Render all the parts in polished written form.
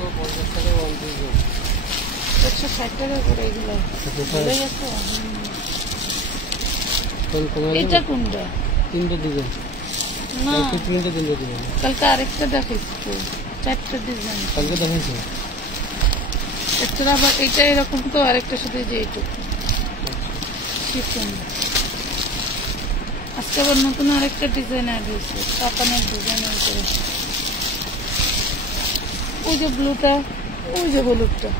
160 টাকা করে এগুলো। এটা কোনটা? 3টা ডিজাইন না, 3টা ডিজাইন। কালকে আরেকটা দেখাইছি তো, 4টা ডিজাইন কালকে দেখাইছি। একটা আবার এটা এরকম তো, আরেকটার সাথে যে এইটুকু শিফন। আজকে আবার নতুন আরেকটা ডিজাইন অ্যাড হয়েছে, কাতানের ডিজাইনের উপরে। ওই যে ব্লুটা, ওই যে হলুদটা।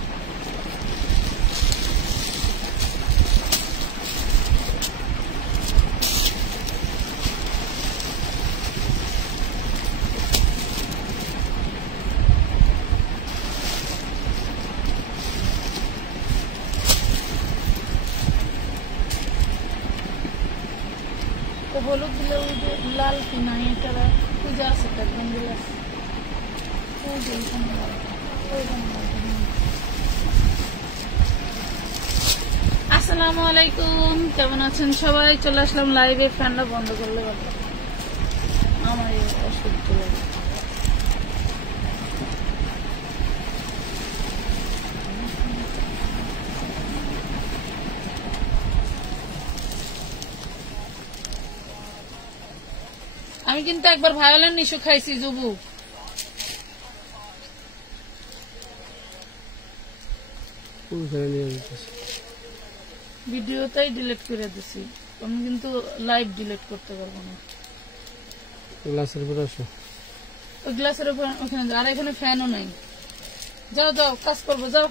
হলুদ দিলে ওই যে লাল কিনা এটা পূজা আছে, আসসালামু আলাইকুম, কেমন আছেন সবাই? চলে আসলাম লাইভে। ফ্যানটা বন্ধ করলে আমার অসহ্য লাগে। আমি কিন্তু একবার ভায়োলিন নিশু খাইছি জুবু। ভিডিওটাই ডিলিট করে দিছি, আমি কিন্তু লাইভ ডিলিট করতে পারবো না। গ্লাসের উপর আসো, ওই গ্লাসের উপর ওখানে। আর এখানে ফ্যানও নাই। যাও যাও, কাজ করবো, যাও।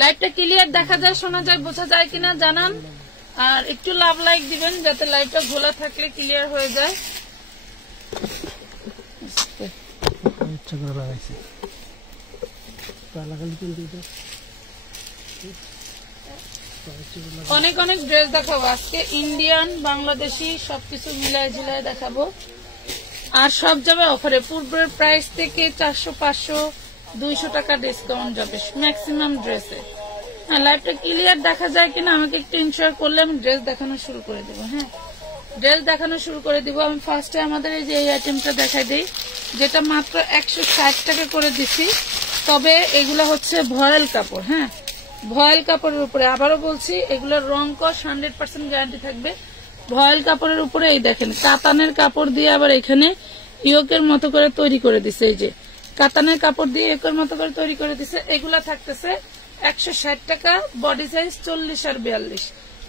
লাইভটা ক্লিয়ার দেখা যায়, শোনা যায়, বোঝা যায় কিনা জানান। আর একটু লাভ লাইক দিবেন যাতে লাইভটা খোলা থাকলে ক্লিয়ার হয়ে যায়। অনেক অনেক ড্রেস দেখাবো আজকে, ইন্ডিয়ান বাংলাদেশি সবকিছু মিলায় ঝিলায় দেখাবো। আর সব যাবে অফারে, পূর্বের প্রাইস থেকে 400, 500, 200 টাকা ডিসকাউন্ট যাবে ম্যাক্সিমাম ড্রেসে। হ্যাঁ, লাইভটা ক্লিয়ার দেখা যায় কিনা আমাকে একটু ইনশিওর করলে আমি ড্রেস দেখানো শুরু করে দেবো। হ্যাঁ, ড্রেস দেখানো শুরু করে দিব। আমি ফার্স্টে আমাদের এই যে এই আইটেমটা দেখাই দিই, যেটা মাত্র 160 টাকা করে দিছি। তবে এগুলো হচ্ছে ভয়েল কাপড়। হ্যাঁ, ভয়েল কাপড়ের উপরে, আবারও বলছি, এগুলোর রং কস 100% গ্যারান্টি থাকবে। ভয়েল কাপড়ের উপরে এই দেখেন কাতানের কাপড় দিয়ে আবার এখানে ইয়োকের মতো করে তৈরি করে দিছে। এই যে কাতানের কাপড় দিয়ে ইয়োকের মতো করে তৈরি করে দিছে। এগুলা থাকতেছে 160 টাকা, বডি সাইজ 40 আর 42।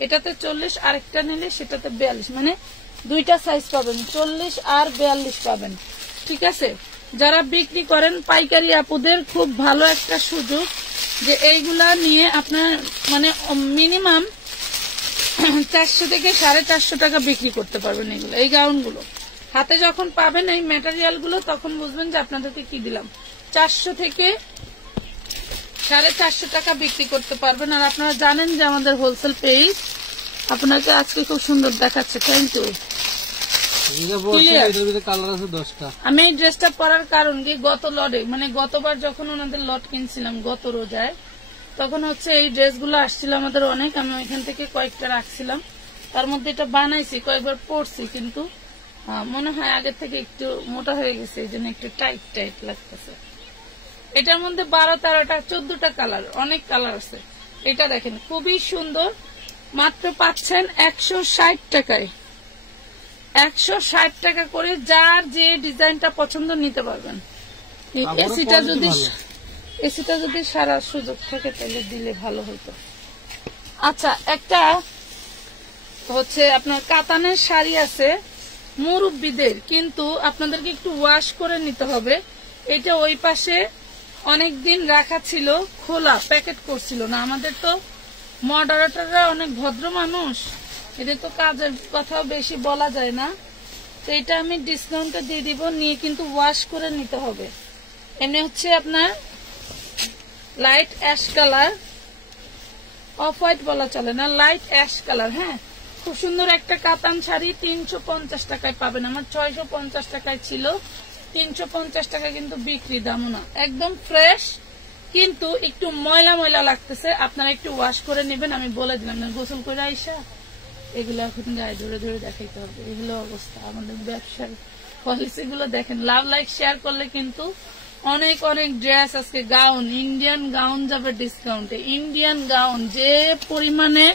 এটাতে 40, আরেকটা নিলে সেটাতে 42, মানে দুইটা সাইজ পাবেন, 40 আর 42 পাবেন। ঠিক আছে, যারা বিক্রি করেন পাইকারি আপুদের খুব ভালো একটা সুযোগ যে এইগুলা নিয়ে আপনার মানে মিনিমাম 400 থেকে 450 টাকা বিক্রি করতে পারবেন। এগুলো, এই গাউনগুলো হাতে যখন পাবেন এই ম্যাটেরিয়াল গুলো, তখন বুঝবেন যে আপনাদেরকে কি দিলাম। 400 থেকে 450 টাকা বিক্রি করতে পারবেন। আর আপনারা জানেন যে আমাদের হোলসেল পেজ আপনাকে আজকে খুব সুন্দর দেখাচ্ছে। Thank you. আমি এই ড্রেসটা পরার কারণ কি, গত লটে মানে গতবার যখন ওনাদের লট কিনছিলাম গত রোজায়, তখন হচ্ছে এই ড্রেসগুলো আসছিল আমাদের অনেক। আমি ওইখান থেকে কয়েকটা রাখছিলাম, তার মধ্যে এটা বানাইছি, কয়েকবার পরছি, কিন্তু মনে হয় আগের থেকে একটু মোটা হয়ে গেছে, এই জন্য একটু টাইট টাইট লাগতেছে। এটার মধ্যে 12, 13টা, 14টা কালার, অনেক কালার আছে। এটা দেখেন খুবই সুন্দর, মাত্র পাচ্ছেন 160 টাকায়। 160 টাকা করে, যার যে ডিজাইনটা পছন্দ নিতে পারবেন। এসিটা যদি সারা সুযোগ থাকে তাহলে দিলে ভালো হতো। আচ্ছা, একটা হচ্ছে আপনার কাতানের শাড়ি আছে মুরব্বিদের, কিন্তু আপনাদেরকে একটু ওয়াশ করে নিতে হবে। এটা ওই পাশে অনেকদিন রাখা ছিল, খোলা, প্যাকেট করছিল না। আমাদের তো মডারেটররা অনেক ভদ্র মানুষ, এদের তো কাজের কথাও বেশি বলা যায় না। তো এটা আমি ডিসকাউন্টে দিয়ে দিব, নিয়ে কিন্তু ওয়াশ করে নিতে হবে। এমনি হচ্ছে আপনার light ash colour, off white বলা চলে না, লাইট অ্যাশ কালার। হ্যাঁ, খুব সুন্দর একটা কাতান শাড়ি 350 টাকায় পাবেন। আমার 650 টাকায় ছিল, 350 টাকা কিন্তু বিক্রি দামও না, একদম ফ্রেশ, কিন্তু একটু ময়লা ময়লা লাগতেছে। আপনারা একটু ওয়াশ করে নেবেন, আমি বলে দিলাম না। গোসল করে আইসা এগুলো এখন গায়ে ধরে ধরে দেখাইতে হবে, এগুলো অবস্থা। আমাদের ব্যবসার পলিসি গুলো দেখেন। লাভ লাইক শেয়ার করলে কিন্তু অনেক অনেক ড্রেস আজকে গাউন, ইন্ডিয়ান গাউন যাবে ডিসকাউন্টে। ইন্ডিয়ান গাউন যে পরিমাণে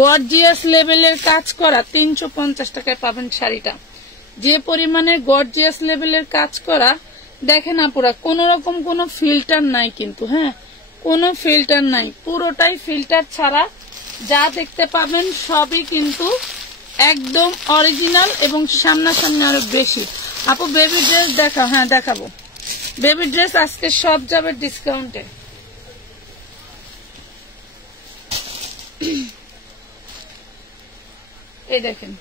গর্জিয়াস লেভেলের কাজ করা, 350 টাকায় পাবেন শাড়িটা। যে পরিমাণে গর্জিয়াস লেভেলের কাজ করা দেখেন আপুরা, কোন রকম কোন ফিল্টার নাই কিন্তু, হ্যাঁ কোনো ফিল্টার নাই, পুরোটাই ফিল্টার ছাড়া যা দেখতে পাবেন সবই কিন্তু একদম অরিজিনাল এবং সামনাসামনি আরো বেশি। আপু বেবি ড্রেস দেখাও। হ্যাঁ দেখাবো, বেবি ড্রেস আজকে সব যাবে ডিসকাউন্টে। এই দেখেন,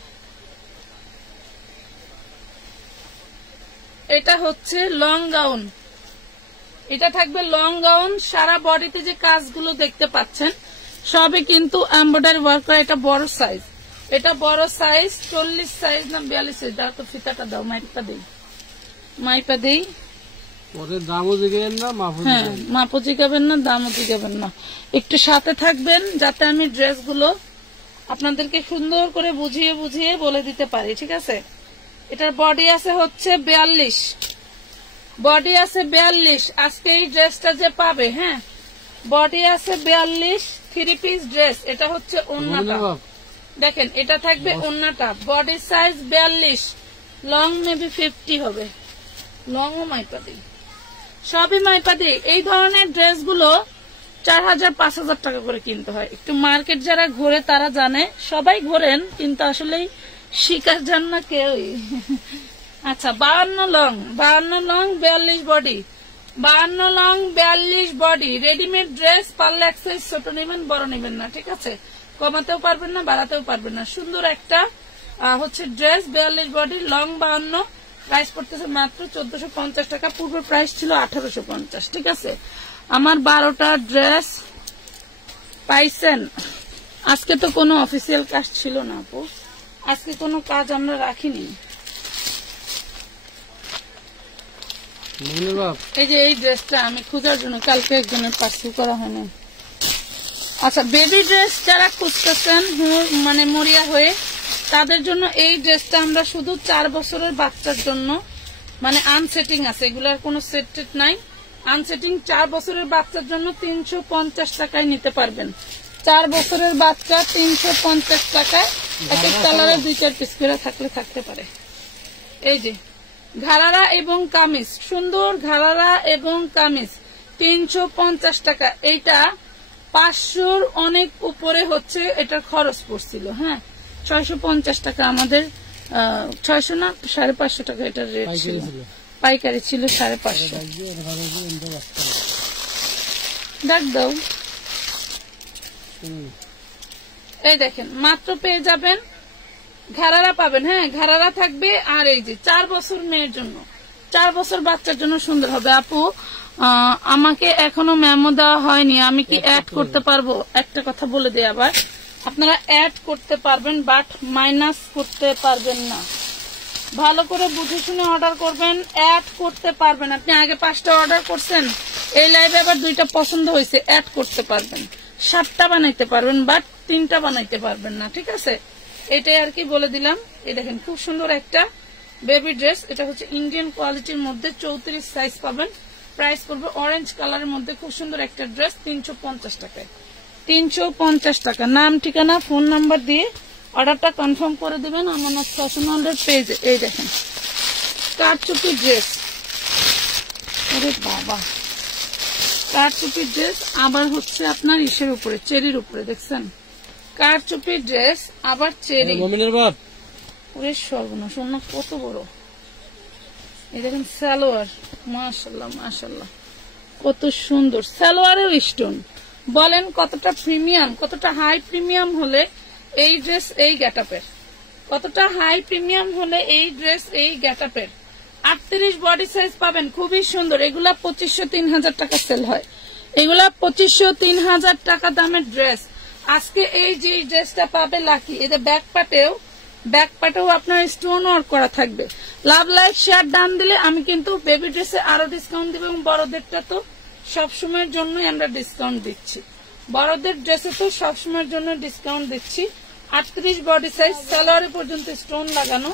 এটা হচ্ছে লং গাউন, এটা থাকবে লং গাউন। সারা বডিতে যে কাজগুলো দেখতে পাচ্ছেন সবই কিন্তু এমব্রয়ডারি ওয়ার্ক করা। এটা বড় সাইজ, এটা বড় সাইজ 40 সাইজ না 42 সাইজ। দাও তো ফিতাটা দাও, মাইপা দেই, মাইপা দেই। হ্যাঁ মাপও জিগাবেন না, দামও জিগাবেন না, একটু সাথে থাকবেন যাতে আমি ড্রেসগুলো আপনাদেরকে সুন্দর করে বুঝিয়ে বুঝিয়ে বলে দিতে পারি, ঠিক আছে। এটার বডি আছে হচ্ছে 42, বডি আছে 42। আজকে এই ড্রেসটা যে পাবে, হ্যাঁ বডি আছে 42, 3 পিস ড্রেস। এটা হচ্ছে ওড়নাটা, দেখেন এটা থাকবে ওড়নাটা। বডি সাইজ 42, লং মেবি 50 হবে, লং ও মাইপা দিই, সবই মাইপা দিই। এই ধরনের ড্রেসগুলো 4000-5000 টাকা করে কিনতে হয়। একটু মার্কেট যারা ঘোরে তারা জানে, সবাই ঘোরেন কিন্তু আসলে শিকার যান না কেউই। আচ্ছা 52 long, 52 long 42 body, 52 long 42 body. Readymade dress পারলে এক সাইজ ছোট নেবেন, বড় নেবেন না, ঠিক আছে। কমাতেও পারবেন না, বাড়াতেও পারবেন না। সুন্দর একটা হচ্ছে ড্রেস, 42 বডি, লং 52, প্রাইস পড়তেছে মাত্র 1450 টাকা। পূর্ব প্রাইস ছিল 1850, ঠিক আছে। আমার 12টা ড্রেস পাইছেন। আজকে তো কোনো অফিসিয়াল কাজ ছিল না আপু, আজকে কোনো কাজ আমরা রাখিনি। এই যে এই ড্রেসটা আমি খোঁজার জন্য কালকে একজনের পার্সেল করা হয়নি। আচ্ছা বেবি ড্রেস যারা খুঁজতেছেন মানে মরিয়া হয়ে, তাদের জন্য এই ড্রেসটা আমরা শুধু 4 বছরের বাচ্চার জন্য, মানে আনসেটিং আছে, এগুলার কোনো সেট নাই, আনসেটিং 4 বছরের বাচ্চার জন্য 350 টাকায় নিতে পারবেন। 4 বছরের বাচ্চা 350 টাকায়, এক এক কালারে 2-4 পিস করে থাকলে থাকতে পারে। এই যে ঘাড়ারা এবং কামিজ, সুন্দর ঘাড়ারা এবং কামিজ 350 টাকা। এইটা 500-র অনেক উপরে হচ্ছে এটার খরচ পড়ছিল, হ্যাঁ 650 টাকা আমাদের, 600 না 550 টাকা এটার রেট ছিল, পাইকারি ছিল 550। ডাক দাও। এই দেখেন মাত্র পেয়ে যাবেন, ঘাড়ারা পাবেন, হ্যাঁ ঘাড়ারা থাকবে। আর এই যে 4 বছর মেয়ের জন্য, 4 বছর বাচ্চার জন্য সুন্দর হবে। আপু আমাকে এখনো মেমো দেওয়া হয়নি, আমি কি অ্যাড করতে পারবো? একটা কথা বলে দিই আবার, আপনারা অ্যাড করতে পারবেন বাট মাইনাস করতে পারবেন না। ভালো করে বুঝে শুনে অর্ডার করবেন, অ্যাড করতে পারবেন। আপনি আগে 5টা অর্ডার করছেন, এই লাইভে আবার 2টা পছন্দ হয়েছে, অ্যাড করতে পারবেন। 7টা বানাইতে পারবেন বাট 3টা বানাইতে পারবেন না, ঠিক আছে। এটাই আর কি বলে দিলাম। এই দেখেন খুব সুন্দর একটা বেবি ড্রেস, এটা হচ্ছে ইন্ডিয়ান কোয়ালিটির মধ্যে 34 সাইজ পাবেন। প্রাইস করবে অরেঞ্জ কালারের মধ্যে, খুব সুন্দর একটা ড্রেস 350 টাকায়, 350 টাকা। নাম ঠিকানা ফোন নাম্বার দিয়ে অর্ডারটা কনফার্ম করে দেবেন আমার ফ্যাশন ওয়ার্ল্ডের পেজে। এই দেখেন কারচুপি ড্রেস, আরে বাবা কারচুপি ড্রেস, আবার হচ্ছে আপনার ইসের উপরে, চেরির উপরে, দেখছেন কারচুপি ড্রেস আবার চেরি। ওরে সর্বনাশ, অন্য কত বড়। এই দেখেন সালোয়ার, মাশাআল্লাহ মাশাআল্লাহ কত সুন্দর। সালোয়ারেও স্টোন, বলেন কতটা প্রিমিয়াম, কতটা হাই প্রিমিয়াম হলে এই ড্রেস এই গেটআপের, কতটা হাই প্রিমিয়াম হলে এই ড্রেস এই গেটআপের। 38 বডি সাইজ পাবেন, খুবই সুন্দর। এগুলা 2500-3000 টাকা সেল হয়, এগুলা 2500-3000 টাকা দামের ড্রেস। আজকে এই যে ড্রেসটা পাবে লাকি, এদের ব্যাক পার্টেও আপনার স্টোন ওয়ার্ক করা থাকবে। লাভ লাইক শেয়ার ডান দিলে আমি কিন্তু বেবি ড্রেসে আরো ডিসকাউন্ট দিব, এবং বড়দেরটা তো সবসময়ের জন্যই আমরা ডিসকাউন্ট দিচ্ছি, বড়দের ড্রেসে তো সবসময়ের জন্য ডিসকাউন্ট দিচ্ছি। 38 বডি সাইজ, সালোয়ারে পর্যন্ত স্টোন লাগানো,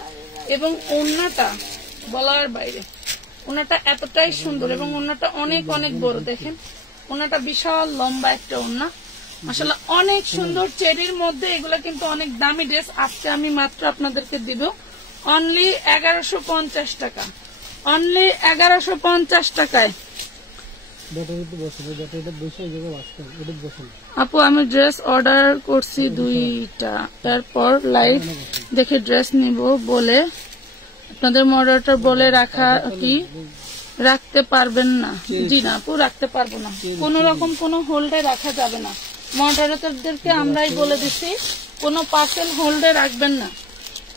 এবং ওড়নাটা বলার বাইরে। ওনাটা এতটাই সুন্দর এবং ওনাটা অনেক অনেক বড়, দেখেন ওনাটা বিশাল লম্বা একটা ওনা, মাশাআল্লাহ অনেক সুন্দর। চেরির মধ্যে এগুলা কিন্তু অনেক দামি ড্রেস। আজকে আমি মাত্র আপনাদেরকে দিব অনলি 1150 টাকা, অনলি 1150 টাকায়। আপু আমি ড্রেস অর্ডার করছি 2টা, এরপর লাইভ দেখে ড্রেস নিব বলে আপনাদের মডারেটর বলে রাখা কি রাখতে পারবেন না? জি না আপু, রাখতে পারবো না, কোন রকম কোন হোল্ডে রাখা যাবে না। মডারেটরদেরকে আমরাই বলে দিছি কোন পার্সেল হোল্ডে রাখবেন না।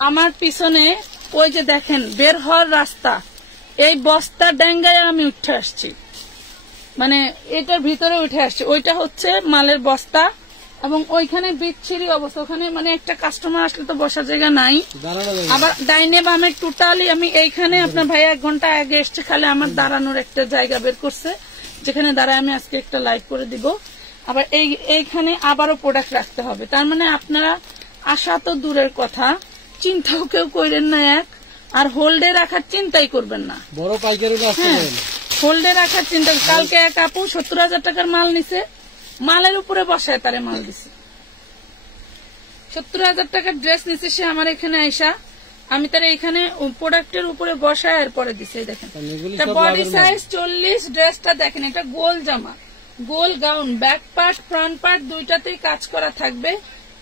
আমার পিছনে ওই যে দেখেন বের হওয়ার রাস্তা, এই বস্তা ডেঙ্গায় আমি উঠে আসছি, মানে এটার ভিতরে উঠে আসছে, ওইটা হচ্ছে মালের বস্তা এবং ওইখানে বিচ্ছিরি অবস্থা। ওখানে মানে একটা কাস্টমার আসলে তো বসার জায়গা নাই, আবার ডাইনে বামে টোটালি আমি এইখানে আপনার ভাই 1 ঘন্টা আগে এসছে, খালি আমার দাঁড়ানোর একটা জায়গা বের করছে যেখানে দাঁড়ায় আমি আজকে একটা লাইভ করে দিব। আবার এইখানে আবারও প্রোডাক্ট রাখতে হবে, তার মানে আপনারা আসা তো দূরের কথা, চিন্তাও কেউ করেন না এক, আর হোল্ডে রাখার চিন্তাই করবেন না। বড় পাইকারি হোল্ডে রাখার চিন্তা। কালকে এক আপু 70,000 টাকার মাল নিছে, মালের উপরে বসায় তারে মাল দিছে। 70,000 টাকার ড্রেস নিছে সে আমার এখানে আইসা, আমি তার এখানে প্রোডাক্টের উপরে বসায় এরপরে দিছে। দেখেন বডি সাইজ 40, ড্রেসটা দেখেন এটা গোল জামা, গোল gown, back part front part দুইটাতেই কাজ করা থাকবে।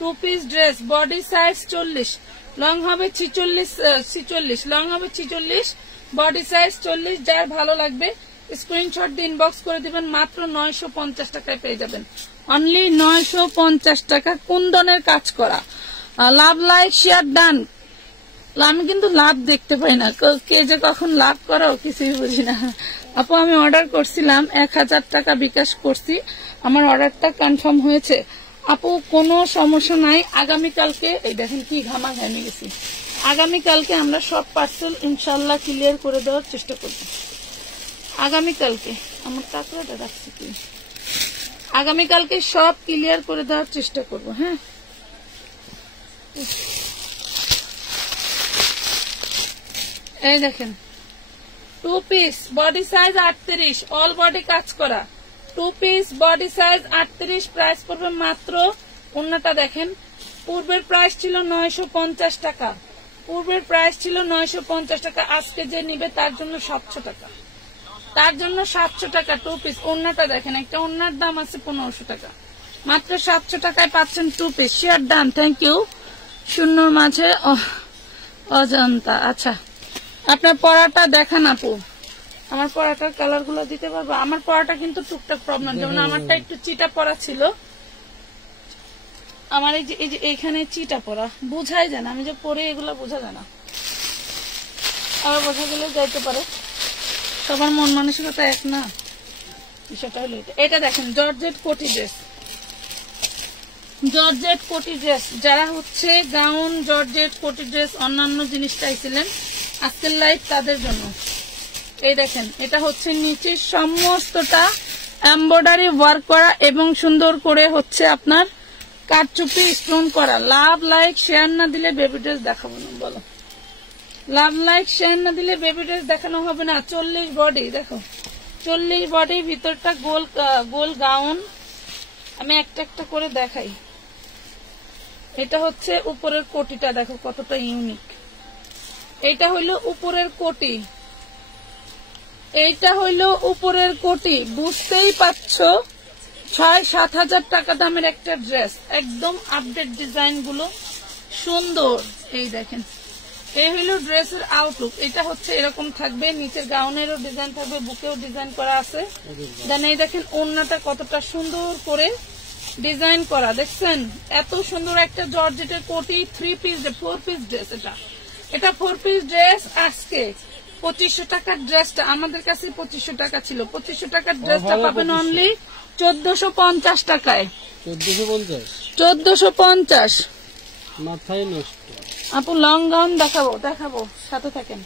2 piece dress, body size 40, long হবে 46, লং হবে 46, বডি সাইজ 40। যার ভালো লাগবে স্ক্রিনশট দিয়ে ইনবক্স করে দিবেন, মাত্র 950 টাকায় পেয়ে যাবেন, অনলি 950 টাকা। কুন্দনের কাজ করা, লাভ লাইক শেয়ার ডান। আমি কিন্তু লাভ দেখতে পাই না, কে যে কখন লাভ করাও কিছুই বুঝি না। আপু আমি অর্ডার করছিলাম 1000 টাকা বিকাশ করছি, আমার অর্ডারটা কনফার্ম হয়েছে। আপু কোনো সমস্যা নাই, আগামীকালকে এই দেখেন কি ঘামা ঘামে গেছি, আগামীকালকে আমরা সব পার্সেল ইনশাল্লাহ ক্লিয়ার করে দেওয়ার চেষ্টা করব। আগামীকালকে আমার টাকাটা রাখছি কি, আগামীকালকে সব ক্লিয়ার করে দেওয়ার চেষ্টা করব। হ্যাঁ এই দেখেন 2 piece body size 38, all body কাজ করা, 2 পিস বডি সাইজ 38, প্রাইস পড়বে মাত্র, ওন্নাটা দেখেন পূর্বের প্রাইস ছিল 950 টাকা, পূর্বের প্রাইস ছিল 950 টাকা, আজকে যে নিবে তার জন্য 700 টাকা, তার জন্য 700 টাকা 2 পিস। ওন্নাটা দেখেন, একটা ওন্নার দাম আছে 1500 টাকা, মাত্র 700 টাকায় পাচ্ছেন 2 piece. Share done, thank you. শূন্যর মাঝে অজন্তা। আচ্ছা আপনার পরাটা দেখান আপু, আমার পরাটার কালার গুলো দিতে পারবো? আমার পরাটা কিন্তু টুকটাক প্রবলেম, যেমন আমারটা একটু চিটা পরা ছিল, আমার এই যে এইখানে চিটা পরা বোঝাই যায় না, আমি যে পরে এগুলো বোঝা যায় না, আবার বোঝা গেলে যাইতে পারে, সবার মন মানসিকতা এক না, বিষয়টা হলো এটা। দেখেন জর্জেট কোটি ড্রেস, জর্জেট কোটি ড্রেস, যারা হচ্ছে গাউন জর্জেট কোটি ড্রেস অন্যান্য জিনিস চাইছিলেন আজকের লাইভ তাদের জন্য। এই দেখেন এটা হচ্ছে নিচে সমস্তটা এমব্রয়ডারি ওয়ার্ক করা এবং সুন্দর করে হচ্ছে আপনার কারচুপি স্টোন করা। লাভ লাইক শেয়ার না দিলে বেবি ড্রেস দেখাবো না, বলো লাভ লাইক শেয়ার না দিলে বেবি ড্রেস দেখানো হবে না। 40 বডি, দেখো 40 বডি, ভিতরটা গোল গোল গাউন, আমি একটা একটা করে দেখাই। এটা হচ্ছে উপরের কোটিটা, দেখো কতটা ইউনিক। এইটা হইলো উপরের কোটি, এইটা হইলো উপরের কোটি, বুঝতেই পারছো 6-7 হাজার টাকা দামের একটা ড্রেস, একদম আপডেট ডিজাইন গুলো সুন্দর। এই দেখেন এই হইলো ড্রেসের আউটলুক, এটা হচ্ছে এরকম থাকবে, নিচের গাউনেরও ডিজাইন থাকবে, বুকেও ডিজাইন করা আছে। দেন এই দেখেন ওড়নাটা কতটা সুন্দর করে ডিজাইন করা, দেখছেন এত সুন্দর একটা জর্জেটের কোটি। 3 পিস 4 পিস ড্রেস, এটা 4 পিস ড্রেস। আজকে 2500 টাকার ড্রেসটা আমাদের কাছে 2500 টাকা ছিল, 2500 টাকার ড্রেসটা পাবেন অনলি 1450 টাকায়। 1450 মাথায় নষ্ট। আপু লং গাউন দেখাবো সাথে থাকেন।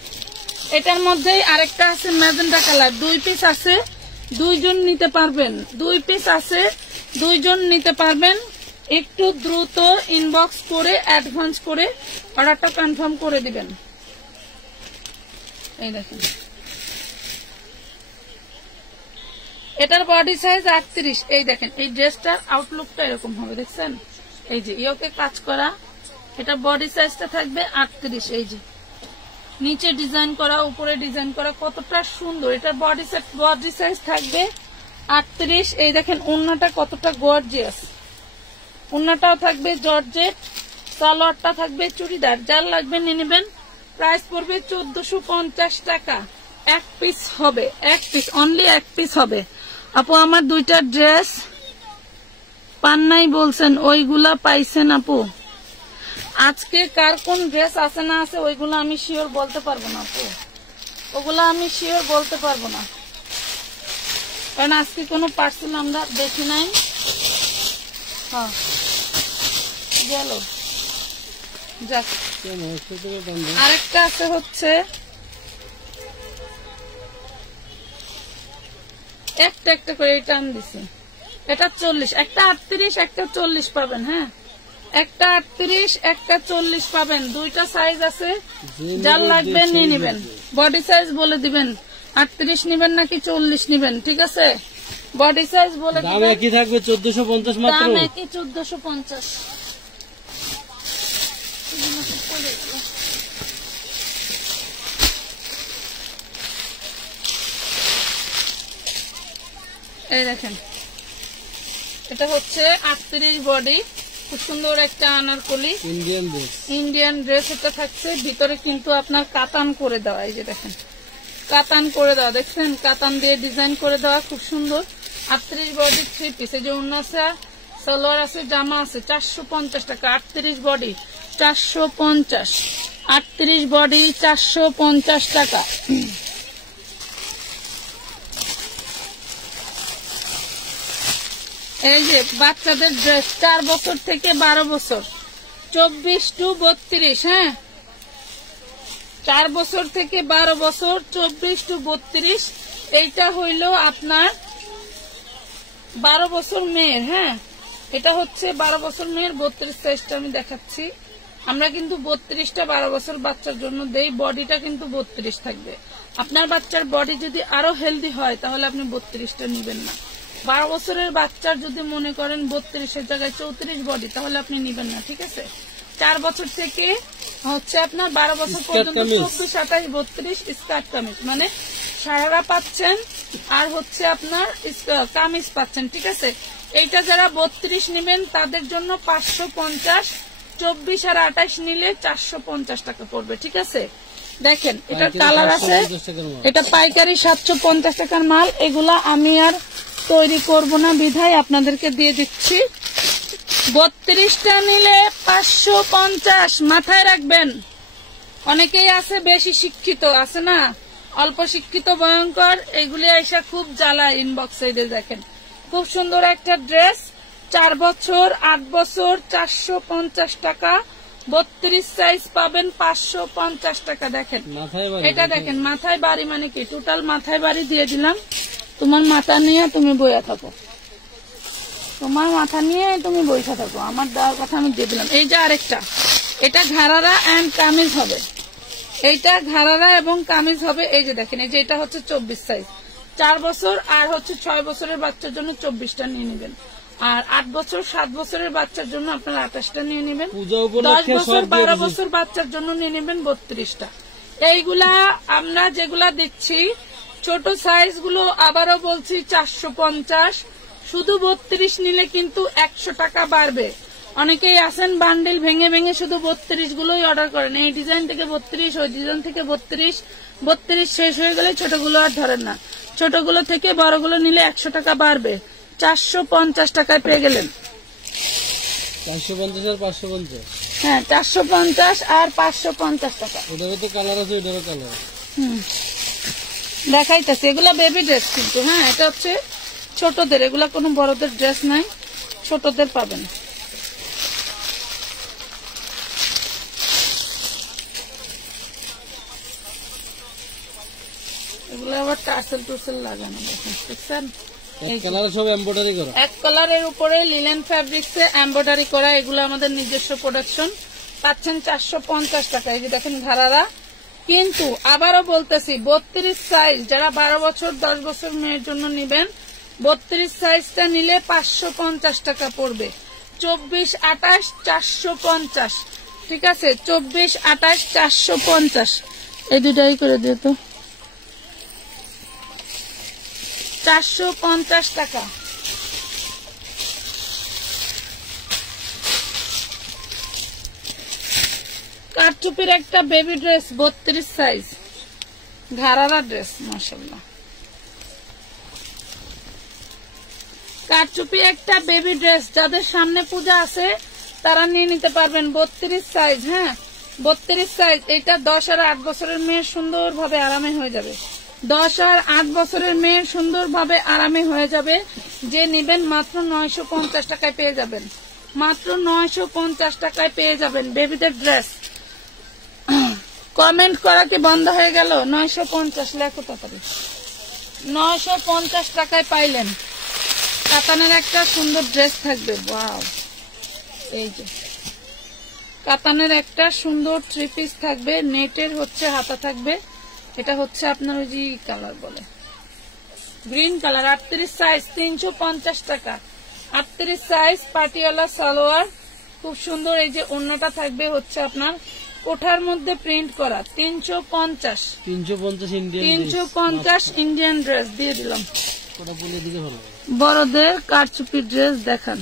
এটার মধ্যেই আরেকটা আছে ম্যাজেন্টা কালার, 2 পিস আছে, 2 জন নিতে পারবেন, 2 পিস আছে, 2 জন নিতে পারবেন। একটু দ্রুত ইনবক্স করে অ্যাডভান্স করে অর্ডারটা কনফার্ম করে দিবেন। এই দেখেন, এটার বডি সাইজ 38। এই দেখেন, এই ড্রেসটার আউটলুকটা এরকম হবে, দেখছেন? এই যে ইয়োকে কাজ করা, এটা বডি সাইজটা থাকবে 38। এই যে নিচে ডিজাইন করা, উপরে ডিজাইন করা, কতটা সুন্দর। এটার বডি সাইজ থাকবে 38। এই দেখেন ওড়নাটা কতটা গর্জিয়াস, ওড়নাটাও থাকবে জর্জেট, সালোয়ারটা থাকবে চুড়িদার। যার লাগবে নিয়ে নেবেন। প্রাইস পড়বে 1450 টাকা। এক পিস হবে, এক পিস, অনলি এক পিস হবে। আপু আমার দুইটা ড্রেস পান নাই বলছেন, ওইগুলা পাইছেন আপু? আজকে কার কোন ড্রেস আছে না আছে ওইগুলো আমি শিওর বলতে পারবো না আপু, ওগুলা আমি শিওর বলতে পারবো না, কারণ আজকে কোনো পার্সেল আমরা দেখি নাই। হ্যাঁ গেল, যাক। আরেকটা আছে হচ্ছে একটা একটা করে টান দিছি, এটা 40, একটা 38, একটা 40 পাবেন। হ্যাঁ, একটা 38, একটা 40 পাবেন। দুইটা সাইজ আছে, যার লাগবে নিয়ে নিবেন। বডি সাইজ বলে দিবেন, 38 নিবেন নাকি 40 নিবেন, ঠিক আছে? বডি সাইজ বলে দিবেন। দাম একই থাকবে 1450 মাত্র। দাম একই 1450। এই দেখেন, এটা হচ্ছে 38 বডি, খুব সুন্দর একটা আনারকলি ইন্ডিয়ান ড্রেস। এটা থাকছে ভিতরে কিন্তু আপনার কাতান করে দেওয়া। এই যে দেখেন, কাতান করে দেওয়া, দেখছেন? কাতান দিয়ে ডিজাইন করে দেওয়া, খুব সুন্দর। 38 বডি 3 পিস। এই যে ওড়না আছে, সালোয়ার আছে, জামা আছে। 450 টাকা। 38 বডি 450, 38 বডি 450 টাকা। এই যে বাচ্চাদের ড্রেস, 4 বছর থেকে 12 বছর, 24 to 32। হ্যাঁ, 4 বছর থেকে 12 বছর, 24 to 32। এইটা হইল আপনার 12 বছর মেয়ের। হ্যাঁ, এটা হচ্ছে 12 বছর মেয়ের। 32 সাইজটা আমি দেখাচ্ছি। আমরা কিন্তু 32টা 12 বছর বাচ্চার জন্য দেই। বডিটা কিন্তু 32 থাকবে। আপনার বাচ্চার বডি যদি আরো হেলদি হয় তাহলে আপনি 32টা নিবেন না। 12 বছরের বাচ্চার যদি মনে করেন 32-এর জায়গায় 34 বডি, তাহলে আপনি নিবেন না, ঠিক আছে? 4 বছর থেকে হচ্ছে আপনার 12 বছর পর্যন্ত 24, 28, 32 স্কার্ট কামিজ, মানে সারারা পাচ্ছেন আর হচ্ছে আপনার কামিজ পাচ্ছেন, ঠিক আছে? এইটা যারা 32 নিবেন তাদের জন্য 550, 24 আর 28 নিলে 450 টাকা পড়বে, ঠিক আছে? দেখেন, এটার কালার আছে, এটা পাইকারি 750 টাকার মাল। এগুলা আমি আর তৈরি করব না বিধায় আপনাদেরকে দিয়ে দিচ্ছি। 32টা নিলে 550, মাথায় রাখবেন। অনেকেই আছে বেশি শিক্ষিত, আছে না অল্প শিক্ষিত ভয়ঙ্কর, এগুলি এসে খুব জ্বালা ইনবক্সে। দেখেন, খুব সুন্দর একটা ড্রেস, 4 বছর 8 বছর 450 টাকা। 32 সাইজ পাবেন 550 টাকা। দেখেন এটা, দেখেন মাথায় বাড়ি মানে কি, টোটাল মাথায় বাড়ি দিয়ে দিলাম। তোমার মাথা নিয়ে তুমি বইয়া থাকো, তোমার মাথা নিয়ে তুমি বইয়া থাকো, আমার দেওয়ার কথা আমি দিয়ে দিলাম। এই যে আরেকটা, এটা ঘাড়ারা এন্ড কামিজ হবে, এইটা ঘাড়ারা এবং কামিজ হবে। এই যে দেখেন, এই যে এটা হচ্ছে 24 সাইজ, 4 বছর আর হচ্ছে 6 বছরের বাচ্চার জন্য 24টা নিয়ে নেবেন। আর 8 বছর 7 বছরের বাচ্চার জন্য আপনারা 28টা নিয়ে নেবেন। 10 বছর 12 বছর বাচ্চার জন্য নিয়ে নেবেন 32টা। এইগুলা আমরা যেগুলা দিচ্ছি ছোট সাইজ গুলো, আবারও বলছি 450। শুধু 32 নিলে কিন্তু 100 টাকা বাড়বে। অনেকেই আছেন বান্ডেল ভেঙে ভেঙে শুধু 32 গুলোই অর্ডার করেন, এই ডিজাইন থেকে 32, ওই ডিজাইন থেকে 32 শেষ হয়ে গেলে ছোটগুলো আর ধরেন না। ছোটগুলো থেকে বড়গুলো নিলে 100 টাকা বাড়বে। 450 টাকায় পেয়ে গেলেন। 450 আর 550। হ্যাঁ, 450 আর 550 টাকা। ওটারও তো কালার আছে, ওটারও কালার আছে। দেখাইতেছি, এগুলা বেবি ড্রেস কিন্তু। হ্যাঁ, এটা হচ্ছে ছোটদের, এগুলা কোনো বড়দের ড্রেস নাই, ছোটদের পাবেন। এগুলো আবার টার্সেল টুর্সেল লাগানো, দেখছেন? এক কালার সব এমব্রয়ডারি করা, এক কালারের উপরে লিলেন ফ্যাব্রিক্সে এমব্রয়ডারি করা। এগুলো আমাদের নিজস্ব প্রোডাকশন। পাচ্ছেন 450 টাকা। এই যে দেখেন ঘাড়ারা, কিন্তু আবারও বলতেছি 32 সাইজ, যারা 12 বছর 10 বছর মেয়ের জন্য নিবেন 32 সাইজটা নিলে 550 টাকা পড়বে। 24-28 450, ঠিক আছে? 24-28 450, এই দুটাই করে দিও তো। 450 টাকা। কারচুপির একটা বেবি ড্রেস 32 সাইজ, ঘাড়ারা ড্রেস, মাশাআল্লাহ। কারচুপি একটা বেবি ড্রেস, যাদের সামনে পূজা আছে তারা নিয়ে নিতে পারবেন। 32 সাইজ, হ্যাঁ 32 সাইজ। এটা 10 আর 8 বছরের মেয়ের সুন্দরভাবে আরামে হয়ে যাবে। 10 আর 8 বছরের মেয়ের সুন্দরভাবে আরামে হয়ে যাবে। যে নিবেন মাত্র 950 টাকায় পেয়ে যাবেন, মাত্র 950 টাকায় পেয়ে যাবেন বেবিদের ড্রেস। কমেন্ট করা কি বন্ধ হয়ে গেল? 950 লেখো তাড়াতাড়ি। 950 টাকায় পাইলেন। কাতানের একটা সুন্দর ড্রেস থাকবে, ওয়াও। এই যে কাতানের একটা সুন্দর 3 পিস থাকবে, নেটের হচ্ছে হাতা থাকবে। এটা হচ্ছে আপনার ওই যে কালার বলে গ্রিন কালার। 38 সাইজ 350 টাকা। 38 সাইজ পাটিয়ালা সালোয়ার, খুব সুন্দর। এই যে ওড়নাটা থাকবে হচ্ছে আপনার কোঠার মধ্যে প্রিন্ট করা। 350 ইন্ডিয়ান ড্রেস দিয়ে দিলাম। বড়দের কারচুপি ড্রেস দেখান,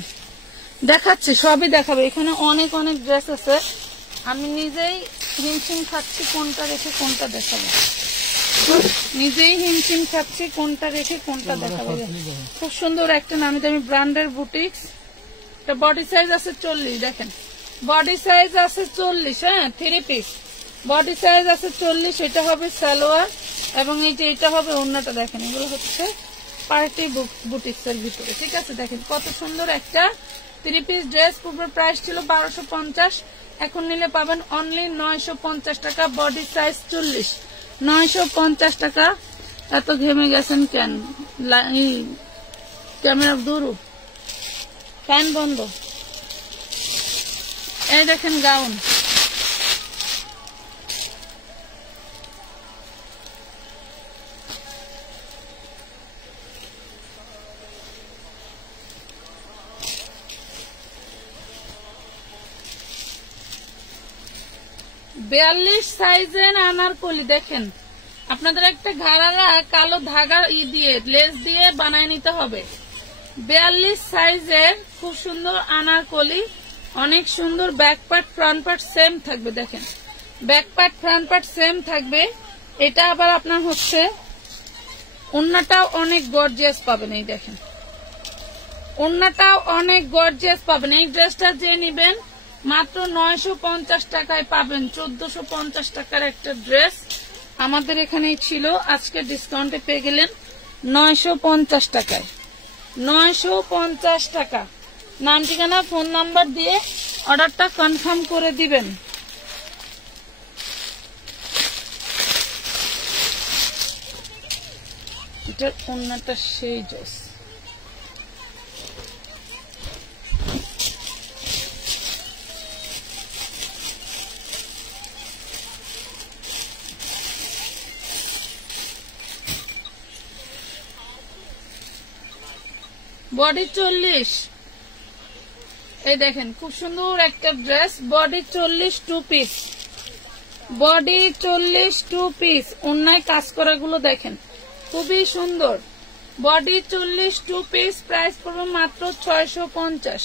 দেখাচ্ছি, সবই দেখাবে। এখানে অনেক অনেক ড্রেস আছে, আমি নিজেই হিমশিম খাচ্ছি কোনটা রেখে কোনটা দেখাবো। নিজেই হিমশিম খাচ্ছি কোনটা রেখে কোনটা দেখাবো। খুব সুন্দর একটা নামি দামি ব্র্যান্ডের বুটিক্স। এটা বডি সাইজ আছে 40, দেখেন বডি সাইজ আছে 40, হ্যাঁ 3 পিস বডি সাইজ আছে 40। এটা হবে সালোয়ার এবং এই যে এটা হবে ওড়নাটা। দেখেন এগুলো হচ্ছে পার্টি বুটিক্স এর ভিতরে, ঠিক আছে? দেখেন কত সুন্দর একটা 3 পিস ড্রেস। পূর্বের প্রাইস ছিল 1250, এখন নিলে পাবেন অনলি 950 টাকা। বডি সাইজ 40, 950 টাকা। এত ঘেমে গেছেন কেন? ক্যামেরা দূর, ফ্যান বন্ধ। এই দেখেন গাউন, বিয়াল্লিশ সাইজের আনারকলি। দেখেন আপনাদের একটা ঘাড়ারা কালো ধাগা দিয়ে লেস দিয়ে বানায় নিতে হবে। 42 সাইজের খুব সুন্দর আনারকলি, অনেক সুন্দর। Back part front part same থাকবে। দেখেন back part front part same থাকবে। এটা আবার আপনার হচ্ছে ওড়নাটাও অনেক গর্জিয়াস পাবেন। এই দেখেন ওড়নাটাও অনেক গর্জিয়াস পাবেন। এই ড্রেসটা যে নিবেন মাত্র 950 টাকায় পাবেন। 1450 টাকার একটা ড্রেস আমাদের এখানেই ছিল, আজকে ডিসকাউন্টে পেয়ে গেলেন 950 টাকায়। 950 টাকা। নাম ঠিকানা ফোন নাম্বার দিয়ে অর্ডারটা কনফার্ম করে দিবেন। এটার ওড়নাটা সেই ড্রেস। বডি 40, এই দেখেন খুব সুন্দর একটা dress. Body 40 2 piece, body 40 2 piece. অন্যায় কাজ করা গুলো দেখেন খুবই সুন্দর। বডি 40 2 পিস, প্রাইস পড়বে মাত্র 650,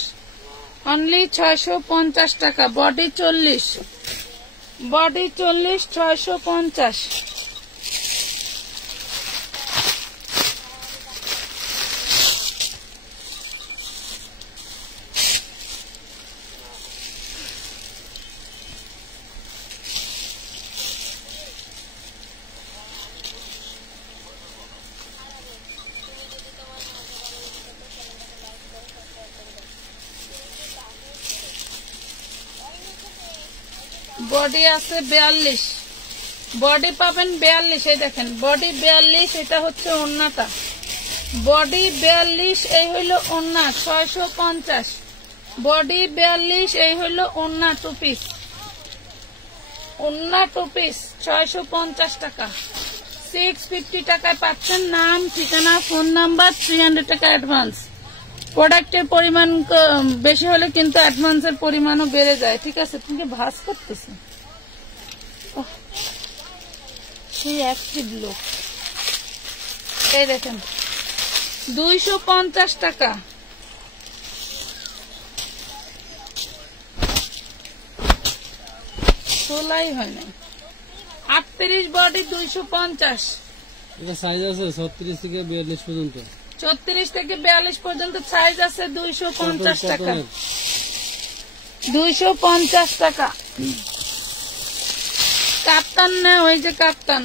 অনলি 650 টাকা। Body 40, body 40 650। বডি আছে 42, বডি পাবেন 42। এই দেখেন বডি 42, এটা হচ্ছে ওড়নাটা। বডি 42, এই হইল ওড়না 650। বডি 42, এই হইল ওড়না 2 পিস। ওন্না টু পিস 650 টাকা, 650 টাকায় পাচ্ছেন। নাম, ঠিকানা, ফোন নাম্বার, 300 টাকা অ্যাডভান্স। প্রোডাক্টের পরিমাণ বেশি হলে কিন্তু অ্যাডভান্সের পরিমাণও বেড়ে যায়। ঠিক আছে, তুমি ভাঁজ করতেছো, সেই অ্যাক্টিভ লোক। এই দেখেন 250 টাকা, তোলাই হয় না। 38 বডি 250। এটা সাইজ আছে 36 থেকে 42 পর্যন্ত। 36 থেকে 42 পর্যন্ত সাইজ আছে। 250 টাকা, 250 টাকা। কাপ্তান না, ওই যে কাপ্তান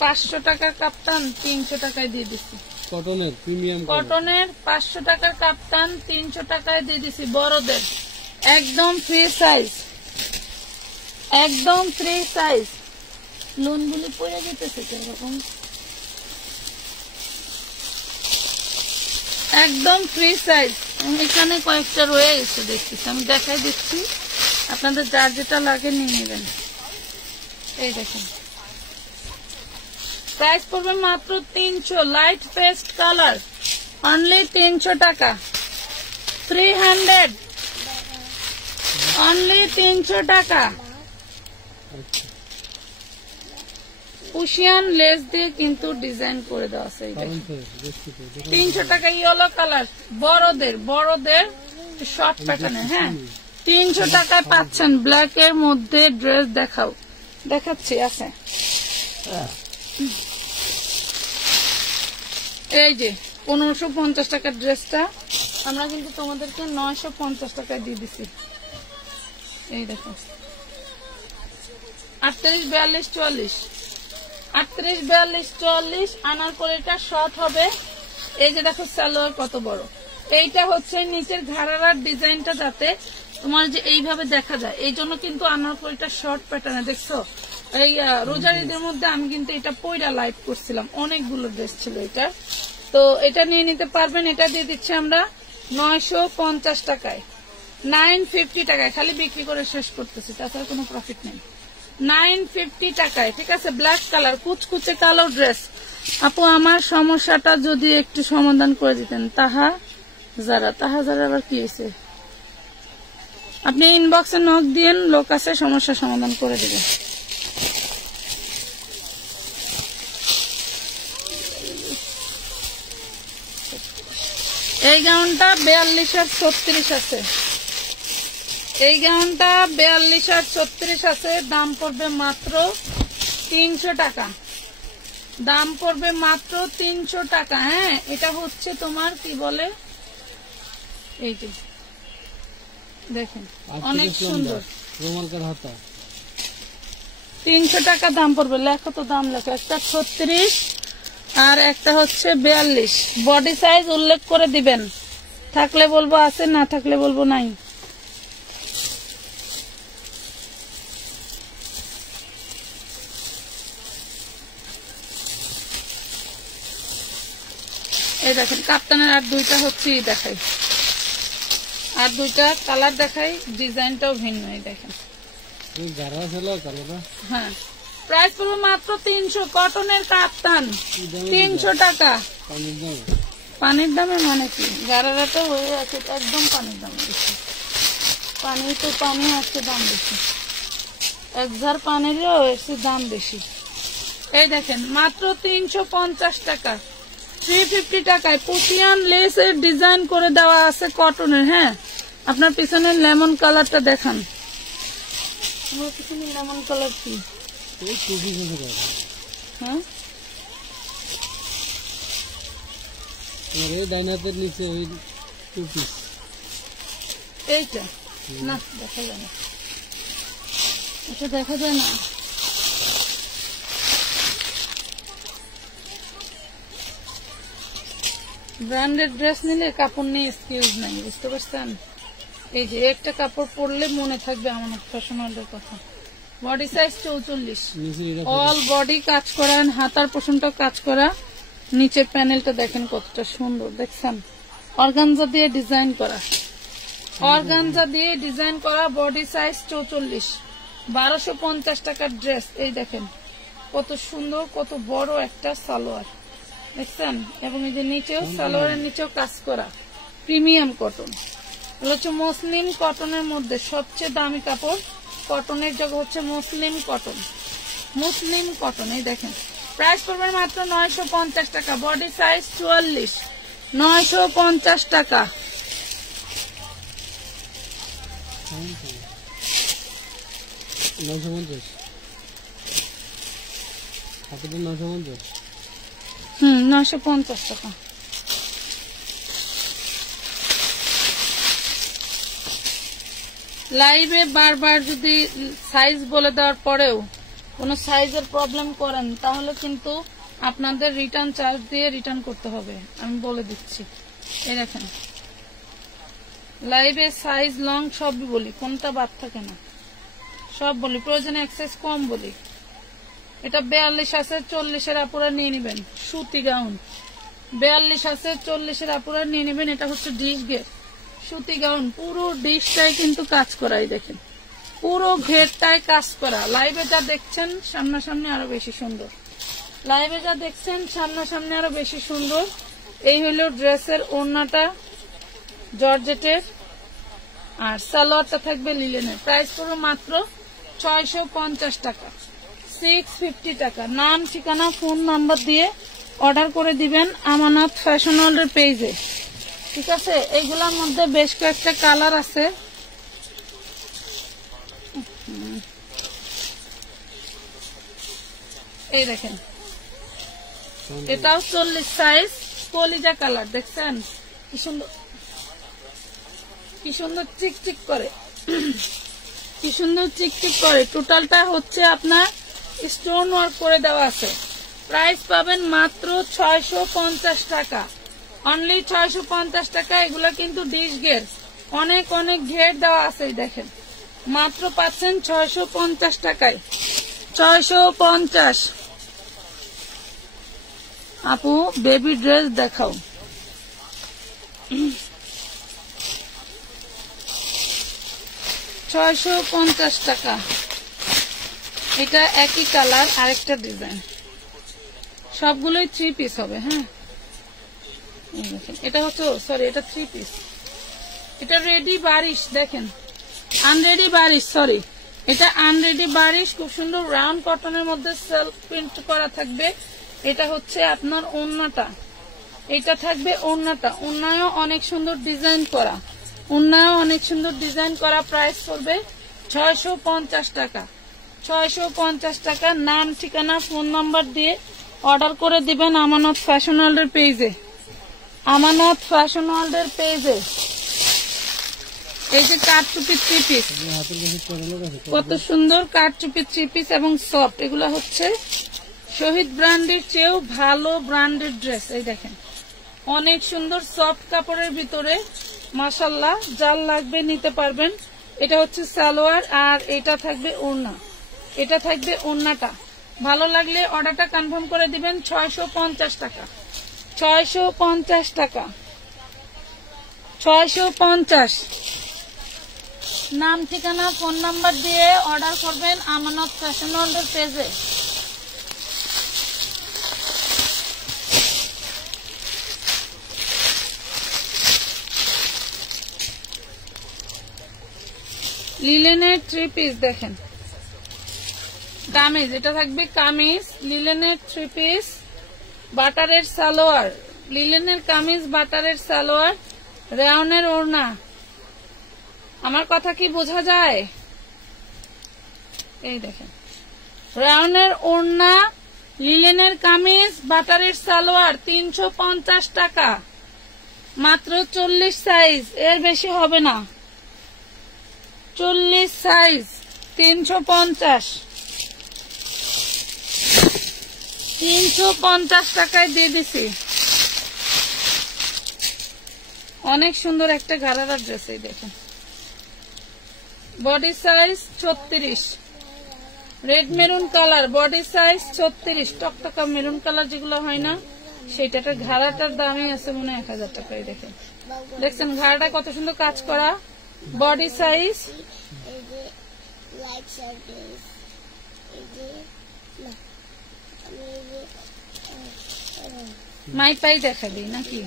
500 টাকার কাপ্তান 300 টাকায় দিয়ে দিচ্ছি। কটনের প্রিমিয়াম, কটনের 500 টাকার কাপ্তান 300 টাকায় দিয়ে দিচ্ছি। বড়দের একদম ফ্রি সাইজ, একদম ফ্রি সাইজ। লোনগুলি পড়ে যেতেছে এরকম, একদম ফ্রি সাইজ। এখানে কয়েকটা রয়ে গেছে দেখতেছি, আমি দেখাই দিচ্ছি, আপনাদের যার যেটা লাগে নিয়ে নেবেন। এই দেখেন প্রাইস পড়বে মাত্র 300। লাইট পেস্ট কালার অনলি 300 টাকা, 300 অনলি 300 টাকা। কুশিয়ান লেস দিয়ে কিন্তু ডিজাইন করে দেওয়া আছে। 300 টাকা। ইয়েলো কালার বড়দের, বড়দের শর্ট প্যাটার্নের। হ্যাঁ 300 টাকায় পাচ্ছেন। ব্ল্যাক এর মধ্যে ড্রেস দেখাও, দেখাচ্ছি আছে। এই যে 1550 টাকার ড্রেসটা আমরা কিন্তু তোমাদেরকে 950 টাকায় দিয়ে দিচ্ছি। এই দেখো 38, 42, 44, 38, 42, 44। আনারকলিটা শর্ট হবে। এই যে দেখো সালোয়ার কত বড়। এইটা হচ্ছে নিচের ঘাড়ার ডিজাইনটা যাতে তোমার যে এইভাবে দেখা যায়, এই জন্য কিন্তু আনারকলিটা শর্ট প্যাটার্নে। দেখছো এই রোজার ঈদের মধ্যে আমি কিন্তু এটা পয়রা লাইভ করছিলাম, অনেকগুলো ড্রেস ছিল এটা। তো এটা নিয়ে নিতে পারবেন। এটা দিয়ে দিচ্ছি আমরা 950 টাকায়, 950 টাকায়। খালি বিক্রি করে শেষ করতেছি, তাছাড়া কোনো প্রফিট নেই। 950 টাকায়। ঠিক আছে, ব্ল্যাক কালার কুচকুচে কালো ড্রেস। আপু আমার সমস্যাটা যদি একটু সমাধান করে দিতেন। তাহা যারা আবার কি হয়েছে? আপনি ইনবক্সে নক দিয়েন, লোক আছে সমস্যা সমাধান করে দিবেন। এই গাউনটা 42 আর 36 আছে। এই গাউনটা 42 আর 36 আছে। দাম পড়বে মাত্র 300 টাকা, দাম পড়বে মাত্র 300 টাকা। হ্যাঁ এটা হচ্ছে তোমার কি বলে, এই যে দেখেন অনেক সুন্দর রোমালকার হাতা। 300 টাকা দাম পড়বে। লেখো তো দাম লেখো। একটা 36 আর একটা হচ্ছে 42। বডি সাইজ উল্লেখ করে দিবেন, থাকলে বলবো আছে, না থাকলে বলবো নাই। এই দেখেন কাপ্তানের আর দুইটা হচ্ছে দেখাই, আর দুইটা কালার দেখাই, ডিজাইনটাও ভিন্ন। এই দেখেন হ্যাঁ প্রাইস পড়বে মাত্র 300। কটনের কাপ্তান 300 টাকা। পানির দামে মানে কি, গারারা তো হয়ে আছে একদম পানির দাম বেশি। পানি তো পানি আছে, দাম বেশি। এক ঝাড় পানিরও এসে দাম বেশি। এই দেখেন মাত্র 350 টাকা, 350 টাকায় পুশিয়ান লেসের ডিজাইন করে দেওয়া আছে কটনের। হ্যাঁ আপনার পিছনের লেমন কালারটা দেখান। আমার পিছনে লেমন কালার কি? হ্যাঁ নিচে ওই এইটা না দেখা যায় না, এটা দেখা যায় না। ব্র্যান্ডেড ড্রেস নিলে কাপড় নিয়ে এক্সকিউজ নাই, বুঝতে পারছেন? এই যে একটা কাপড় পরলে মনে থাকবে আমার ফ্যাশনের কথা। বডি সাইজ 44, অল বডি কাজ করা, হাতার পোষণটা কাজ করা। নিচের প্যানেলটা দেখেন কতটা সুন্দর, দেখছেন? অর্গানজা দিয়ে ডিজাইন করা, অর্গানজা দিয়ে ডিজাইন করা। বডি সাইজ 44, 1250 টাকার ড্রেস। এই দেখেন কত সুন্দর, কত বড় একটা সালোয়ার দেখছেন, এবং এই যে নিচেও সালোয়ারের নিচেও কাজ করা প্রিমিয়াম কটন। এগুলো হচ্ছে মসলিন কটনের মধ্যে সবচেয়ে দামি কাপড়। কটনের জায়গা হচ্ছে মুসলিম কটন, মুসলিম কটন। এই দেখেন প্রাইস পড়বে মাত্র 950 টাকা। বডি সাইজ 44, 950 টাকা। 950 হাতে 950। 950 টাকা। লাইভে বারবার যদি সাইজ বলে দেওয়ার পরেও কোনো সাইজের প্রবলেম করেন তাহলে কিন্তু আপনাদের রিটার্ন চার্জ দিয়ে রিটার্ন করতে হবে, আমি বলে দিচ্ছি। এই দেখেন লাইভে সাইজ লং সবই বলি, কোনটা বাদ থাকে না, সব বলি, প্রয়োজনে এক্সেস কম বলি। এটা 42 আছে, 40-এর আপুরা নিয়ে নেবেন। সুতি গাউন 42 আছে, 40-এর আপুরা নিয়ে নেবেন। এটা হচ্ছে ডিশ গেট সুতি গাউন, পুরো ডিশটাই কিন্তু কাজ করাই দেখেন, পুরো ঘেরটায় কাজ করা। লাইভে যা দেখছেন সামনাসামনি আরো বেশি সুন্দর, লাইভে যা দেখছেন সামনাসামনি আরো বেশি সুন্দর। এই হলো ড্রেসের ওড়নাটা জর্জেটের, আর সালোয়ারটা থাকবে লিলেনের। প্রাইস পুরো মাত্র 650 টাকা, 650 টাকা। নাম, ঠিকানা, ফোন নাম্বার দিয়ে অর্ডার করে দিবেন আমানত ফ্যাশন ওয়ার্ল্ডের পেজে, ঠিক আছে? এইগুলোর মধ্যে বেশ কয়েকটা কালার আছে। এই দেখেন এটাও 40 সাইজ, কলিজা কালার দেখছেন কি সুন্দর, কি সুন্দর চিকচিক করে, কি সুন্দর চিকচিক করে। টোটালটা হচ্ছে আপনার স্টোন ওয়ার্ক করে দেওয়া আছে। প্রাইস পাবেন মাত্র 650 টাকা, অনলি 650 টাকা। এগুলো কিন্তু ডিশ ঘের, অনেক অনেক ঘের দেওয়া আছে। দেখেন মাত্র পাচ্ছেন 650 টাকায়, 650। আপু বেবি ড্রেস দেখাও। 650 টাকা। এটা একই কালার, আরেকটা ডিজাইন, সবগুলোই 3 পিস হবে। হ্যাঁ এটা হচ্ছে, সরি এটা 3 পিস। এটা রেডি বারিশ, দেখেন আনরেডি বারিশ, সরি এটা আনরেডি বারিশ। খুব সুন্দর রাউন্ড কটনের মধ্যে সেলফ প্রিন্ট করা থাকবে। এটা হচ্ছে আপনার ওড়নাটা, এটা থাকবে ওড়নাটা। ওড়নায়ও অনেক সুন্দর ডিজাইন করা, ওড়নায়ও অনেক সুন্দর ডিজাইন করা। প্রাইস পড়বে 650 টাকা, 650 টাকা। নাম, ঠিকানা, ফোন নাম্বার দিয়ে অর্ডার করে দিবেন আমানত ফ্যাশন ওয়ার্ল্ডের পেজে, আমানত ফ্যাশন ওয়ার্ল্ডের পেজে। এই যে কাঠচুপি 3 পিস, কত সুন্দর কাঠচুপি 3 পিস এবং সফট। এগুলো হচ্ছে শহীদ ব্র্যান্ডের চেয়েও ভালো ব্র্যান্ডের ড্রেস। এই দেখেন অনেক সুন্দর সফট কাপড়ের ভিতরে, মাশাআল্লাহ, যার লাগবে নিতে পারবেন। এটা হচ্ছে সালোয়ার, আর এটা থাকবে ওড়না, এটা থাকবে ওড়নাটা। ভালো লাগলে অর্ডারটা কনফার্ম করে দিবেন। 650 টাকা, 650 টাকা, 650। নাম, ঠিকানা, ফোন নাম্বার দিয়ে অর্ডার করবেন আমানত ফ্যাশন ওয়ার্ল্ডের পেজে। লিলেনের 3 পিস দেখেন, কামিজ, এটা থাকবে কামিজ, লিলেনের 3 পিস, বাটারের সালোয়ার, লিলেনের কামিজ, বাটারের সালোয়ার, রেওনের ওড়না। আমার কথা কি বোঝা যায়? এই দেখেন রেওনের ওড়না, লিলেনের কামিজ, বাটারের সালোয়ার, 350 টাকা, মাত্র 40 সাইজ, এর বেশি হবে না। 40 সাইজ 350, 350 টাকায় দিয়ে দিছি। অনেক সুন্দর একটা গারারা ড্রেস। এই দেখেন body size 36, red maroon colour, body size 36, টকটকা মেরুন কালার যেগুলো হয় না সেটার ঘাড়াটার দামই আছে মনে হয় 1000 টাকা। এই দেখেন, দেখছেন ঘাড়াটা কত সুন্দর কাজ করা। বডি সাইজ মাই পাই দেখাবি নাকি?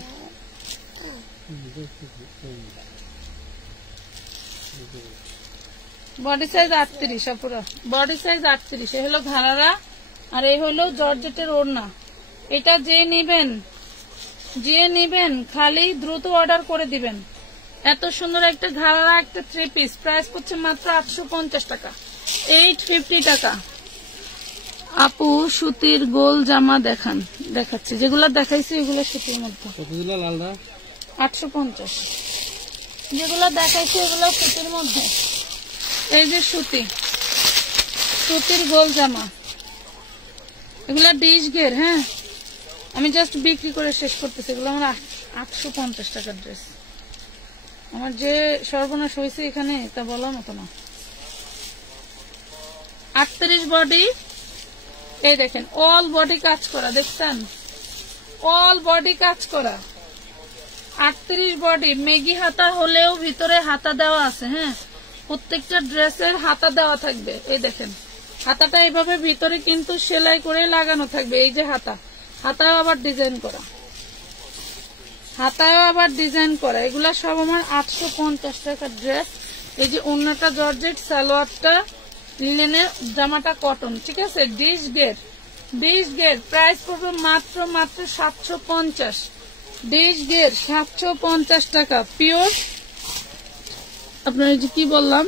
বডি সাইজ 38, পুরো বডি সাইজ 38। এ হলো ঘাড়ারা, আর এই হলো জর্জেটের ওড়না। এটা যে নিবেন খালি দ্রুত অর্ডার করে দিবেন। এত সুন্দর একটা ঘাড়ারা, একটা 3 পিস, প্রাইস করছে মাত্র 850 টাকা, 850 টাকা। আপু সুতির গোল জামা দেখাচ্ছি, যেগুলো দেখাইছি এগুলো সুতির মধ্যে। 850। যেগুলো দেখাইছি এগুলো সুতির মধ্যে। এই যে সুতির গোল জামা, এগুলা ডিশ গের। হ্যাঁ, আমি জাস্ট বিক্রি করে শেষ করতেছি। এগুলো আমার 850 টাকার ড্রেস। আমার যে সর্বনাশ হয়েছে এখানে তা বলার মতো না। 38 বডি, এই দেখেন অল বডি কাজ করা, দেখছেন? অল বডি কাজ করা। 38 বডি, মেগি হাতা হলেও ভিতরে হাতা দেওয়া আছে। হ্যাঁ, প্রত্যেকটা ড্রেসের হাতা দেওয়া থাকবে। এই দেখেন হাতাটা এইভাবে ভিতরে কিন্তু সেলাই করে লাগানো থাকবে। এই যে হাতাও আবার ডিজাইন করা, এগুলা সব আমার 850 টাকার ড্রেস। এই যে ওড়নাটা জর্জেট, সালোয়ারটা লিনেনের, জামাটা কটন, ঠিক আছে? ডিশ গের প্রাইস পড়বে মাত্র 750। ডিশ গের 750 টাকা, পিওর। আপনার এই যে কি বললাম,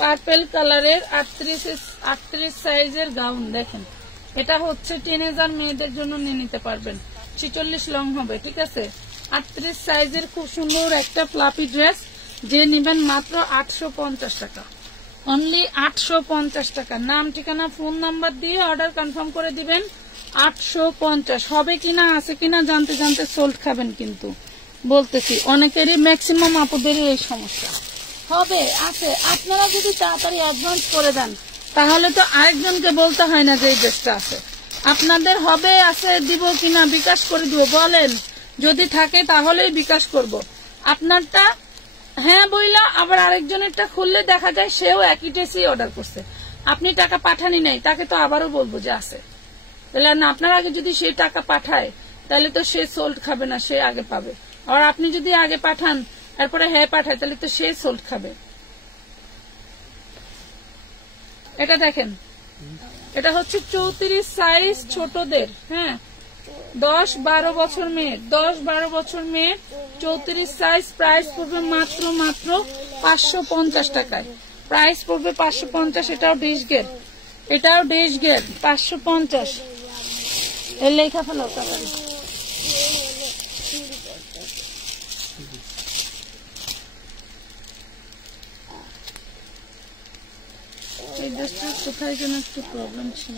পার্পেল কালারের 38 সাইজের গাউন। দেখেন এটা হচ্ছে টিনেজার মেয়েদের জন্য নিয়ে নিতে পারবেন, 46 লং হবে, ঠিক আছে? 38 সাইজের খুব সুন্দর একটা ফ্লাপি ড্রেস, যে নিবেন মাত্র 850 টাকা, অনলি 850 টাকা। নাম, ঠিকানা, ফোন নাম্বার দিয়ে অর্ডার কনফার্ম করে দিবেন। 850 হবে কিনা, আছে কিনা জানতে সোল্ড খাবেন। কিন্তু বলতেছি অনেকেরই, ম্যাক্সিমাম আপুদেরই এই সমস্যা হবে, আছে। আপনারা যদি তাড়াতাড়ি অ্যাডভান্স করে দেন তাহলে তো আরেকজনকে বলতে হয় না যে এই ড্রেসটা আছে। আপনাদের হবে, আছে, দিব কিনা, বিকাশ করে দিব বলেন। যদি থাকে তাহলেই বিকাশ করব। আপনারটা হ্যাঁ বইলা আবার আরেকজনেরটা খুললে দেখা যায় সেও একই ড্রেসই অর্ডার করছে, আপনি টাকা পাঠানি নাই, তাকে তো আবারও বলবো যে আছে। তাহলে না, আপনার আগে যদি সে টাকা পাঠায় তাহলে তো সে সোল্ড খাবে না, সে আগে পাবে। আর আপনি যদি আগে পাঠান তারপরে হ্যাঁ পাঠায়, তাহলে তো সে সোল্ড খাবে। এটা দেখেন, এটা হচ্ছে 34 সাইজ ছোটদের। হ্যাঁ, 10-12 বছর মেয়ে, 10-12 বছর মেয়ে, 34 সাইজ। প্রাইস পড়বে মাত্র 550 টাকায়। প্রাইস পড়বে 550। এটাও ডিশ গের 550। এর লেখা ফেলো তাড়াতাড়ি। এই ড্রেসটা কোথায় যেন একটু প্রবলেম ছিল,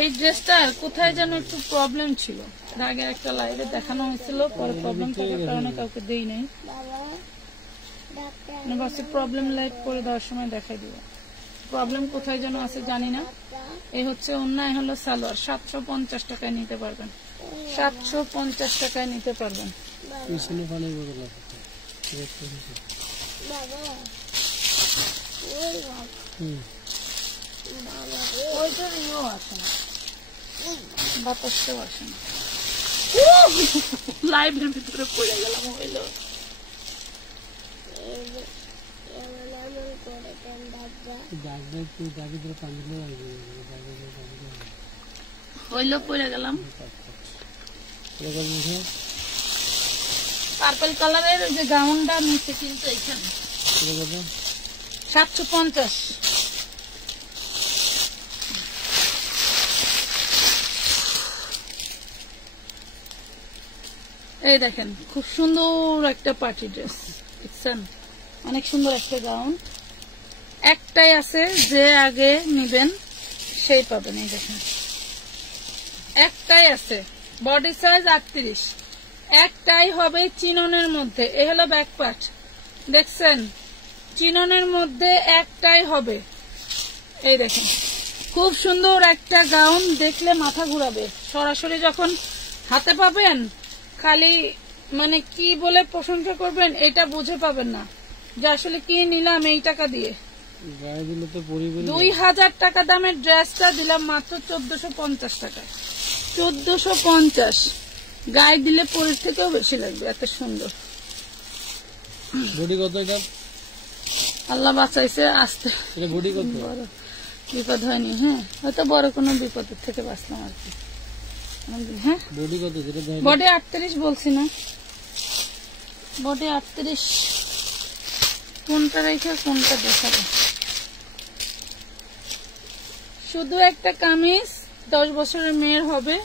এই ড্রেসটার কোথায় যেন একটু প্রবলেম ছিল। আগে একটা লাইভে দেখানো হয়েছিল, পরে প্রবলেম থাকার কারণে কাউকে দেই নাই। প্রবলেম লাইভ করে দেওয়ার সময় দেখাই দিব। প্রবলেম কোথায় যেন আছে জানি না। এই হচ্ছে ওড়না, এই হলো সালোয়ার। 750 টাকায় নিতে পারবেন, 750 টাকায় নিতে পারবেন। ওইটার ইয়েও আসে না, বাতাসটাও আসে না। লাইভের ভিতরে পড়ে গেলাম। হইলো পড়ে গেলাম। পার্পল কালারের যে গাউনটা নিচে কিন্তু এখানে 750। এই দেখেন খুব সুন্দর একটা পার্টি ড্রেস, দেখছেন? অনেক সুন্দর একটা গাউন। একটাই আছে, যে আগে নিবেন সেই পাবেন। এই দেখেন একটাই আছে, বডি সাইজ 38। একটাই হবে চিননের মধ্যে। এ হলো ব্যাক পার্ট, দেখছেন? চিননের মধ্যে একটাই হবে। এই দেখেন খুব সুন্দর একটা গাউন, দেখলে মাথা ঘুরাবে। সরাসরি যখন হাতে পাবেন খালি মানে কি বলে প্রশংসা করবেন এটা বুঝে পাবেন না যে আসলে কি নিলাম এই টাকা দিয়ে। 2000 টাকা দামের ড্রেসটা দিলাম মাত্র 1450 টাকায়। 1450 গায়ে দিলে পরের থেকেও বেশি লাগবে, এত সুন্দর। বডি কত এটা? আল্লাহ বাঁচাইছে, আসতে বডি কত? বিপদ হয়নি। হ্যাঁ, হয়তো বড় কোনো বিপদের থেকে বাঁচলাম আর কি। হ্যাঁ, বডি কত? বডি 38 বলছি না, বডি 38। কোনটা রেখে কোনটা দেখাবো? শুধু একটা কামিজ 10 বছরের মেয়ের হবে,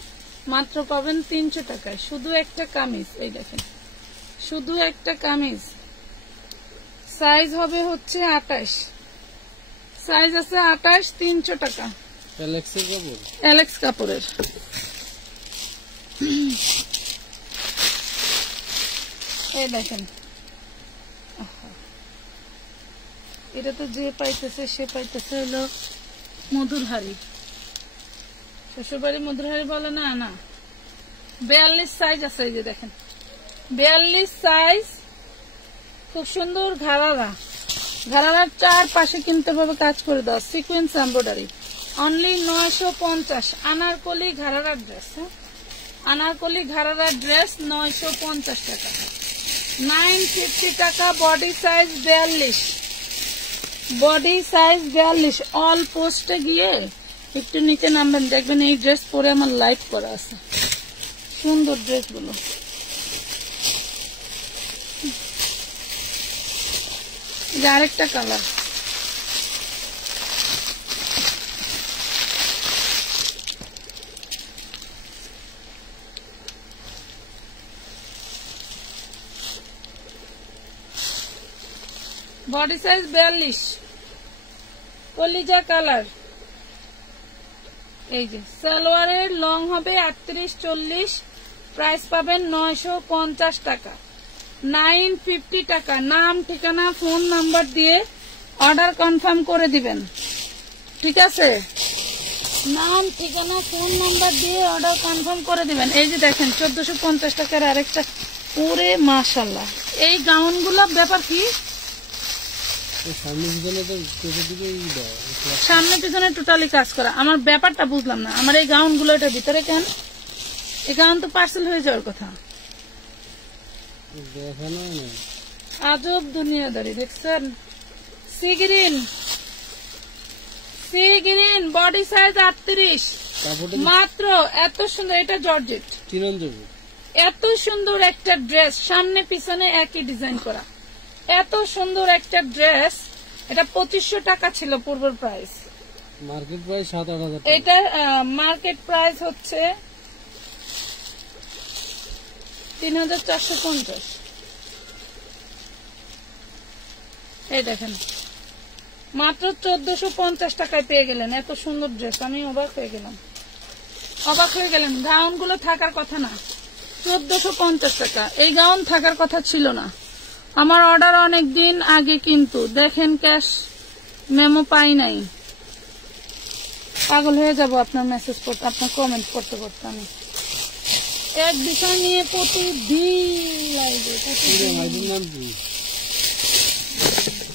মাত্র পাবেন 300 টাকায়। শুধু একটা কামিজ, এই দেখেন, শুধু একটা কামিজ। সাইজ হবে হচ্ছে 28, সাইজ আছে 28, 300 টাকা। অ্যালেক্স কাপড়ের। এই দেখেন, এটা তো যে পাইতেছে সে পাইতেছে হলো মধুরহারি, শ্বশুরবাড়ি মধুরহারি বলে না। না, 42 সাইজ আছে। এই যে দেখেন 42 সাইজ, খুব সুন্দর ঘাড়ারা। ঘাড়ার চারপাশে কিন্তু ভাবে কাজ করে দেওয়া, সিকোয়েন্স এমব্রয়ডারি। অনলি 950। আনারকলি ঘাড়ার ড্রেস। আনারকলি ঘাড়ার ড্রেস 950 টাকা। 950 টাকা। Body size 42, body size 42। All পোস্টে গিয়ে একটু নিচে নামবেন, দেখবেন এই ড্রেস পরে আমার লাইভ করা আছে। সুন্দর ড্রেস গুলো। আরেকটা কালার, বডি সাইজ 42, কলিজা কালার। এই যে সালোয়ারের লং হবে 38-40, প্রাইস পাবেন 950 টাকা। 950 টাকা। নাম, ঠিকানা, ফোন নাম্বার দিয়ে অর্ডার কনফার্ম করে দিবেন, ঠিক আছে? নাম, ঠিকানা, ফোন নাম্বার দিয়ে অর্ডার কনফার্ম করে দিবেন। এই যে দেখেন 1450 টাকার আরেকটা। ওরে মাশাআল্লাহ, এই গাউন গুলো ব্যাপার কি? সামনে পিছনে টোটালি কাজ করা। আমার ব্যাপারটা বুঝলাম না। আমার এই গাউন গুলো এটার ভিতরে কেন? এই গাউন তো পার্সেল হয়ে যাওয়ার কথা। আজব দুনিয়াদারি, দেখছেন? Sea green, sea green, body size 38, মাত্র। এত সুন্দর, এটা জর্জেট। এত সুন্দর একটা ড্রেস, সামনে পিছনে একই ডিজাইন করা। এত সুন্দর একটা ড্রেস। এটা 2500 টাকা ছিল পূর্বের প্রাইস। মার্কেট প্রাইস 7-8 হাজার। এটা মার্কেট প্রাইস হচ্ছে 3450। এই দেখেন মাত্র 1450 টাকায় পেয়ে গেলেন এত সুন্দর ড্রেস। আমি অবাক হয়ে গেলাম, অবাক হয়ে গেলেন। গাউন গুলো থাকার কথা না, 1450 টাকা। এই গাউন থাকার কথা ছিল না। আমার অর্ডার অনেক দিন আগে, কিন্তু দেখেন ক্যাশ মেমো পাই নাই। পাগল হয়ে যাব আপনার মেসেজ পড়তে, আপনার কমেন্ট পড়তে পড়তে। আমি এক বিষয় নিয়ে প্রতিদিন লাইভে,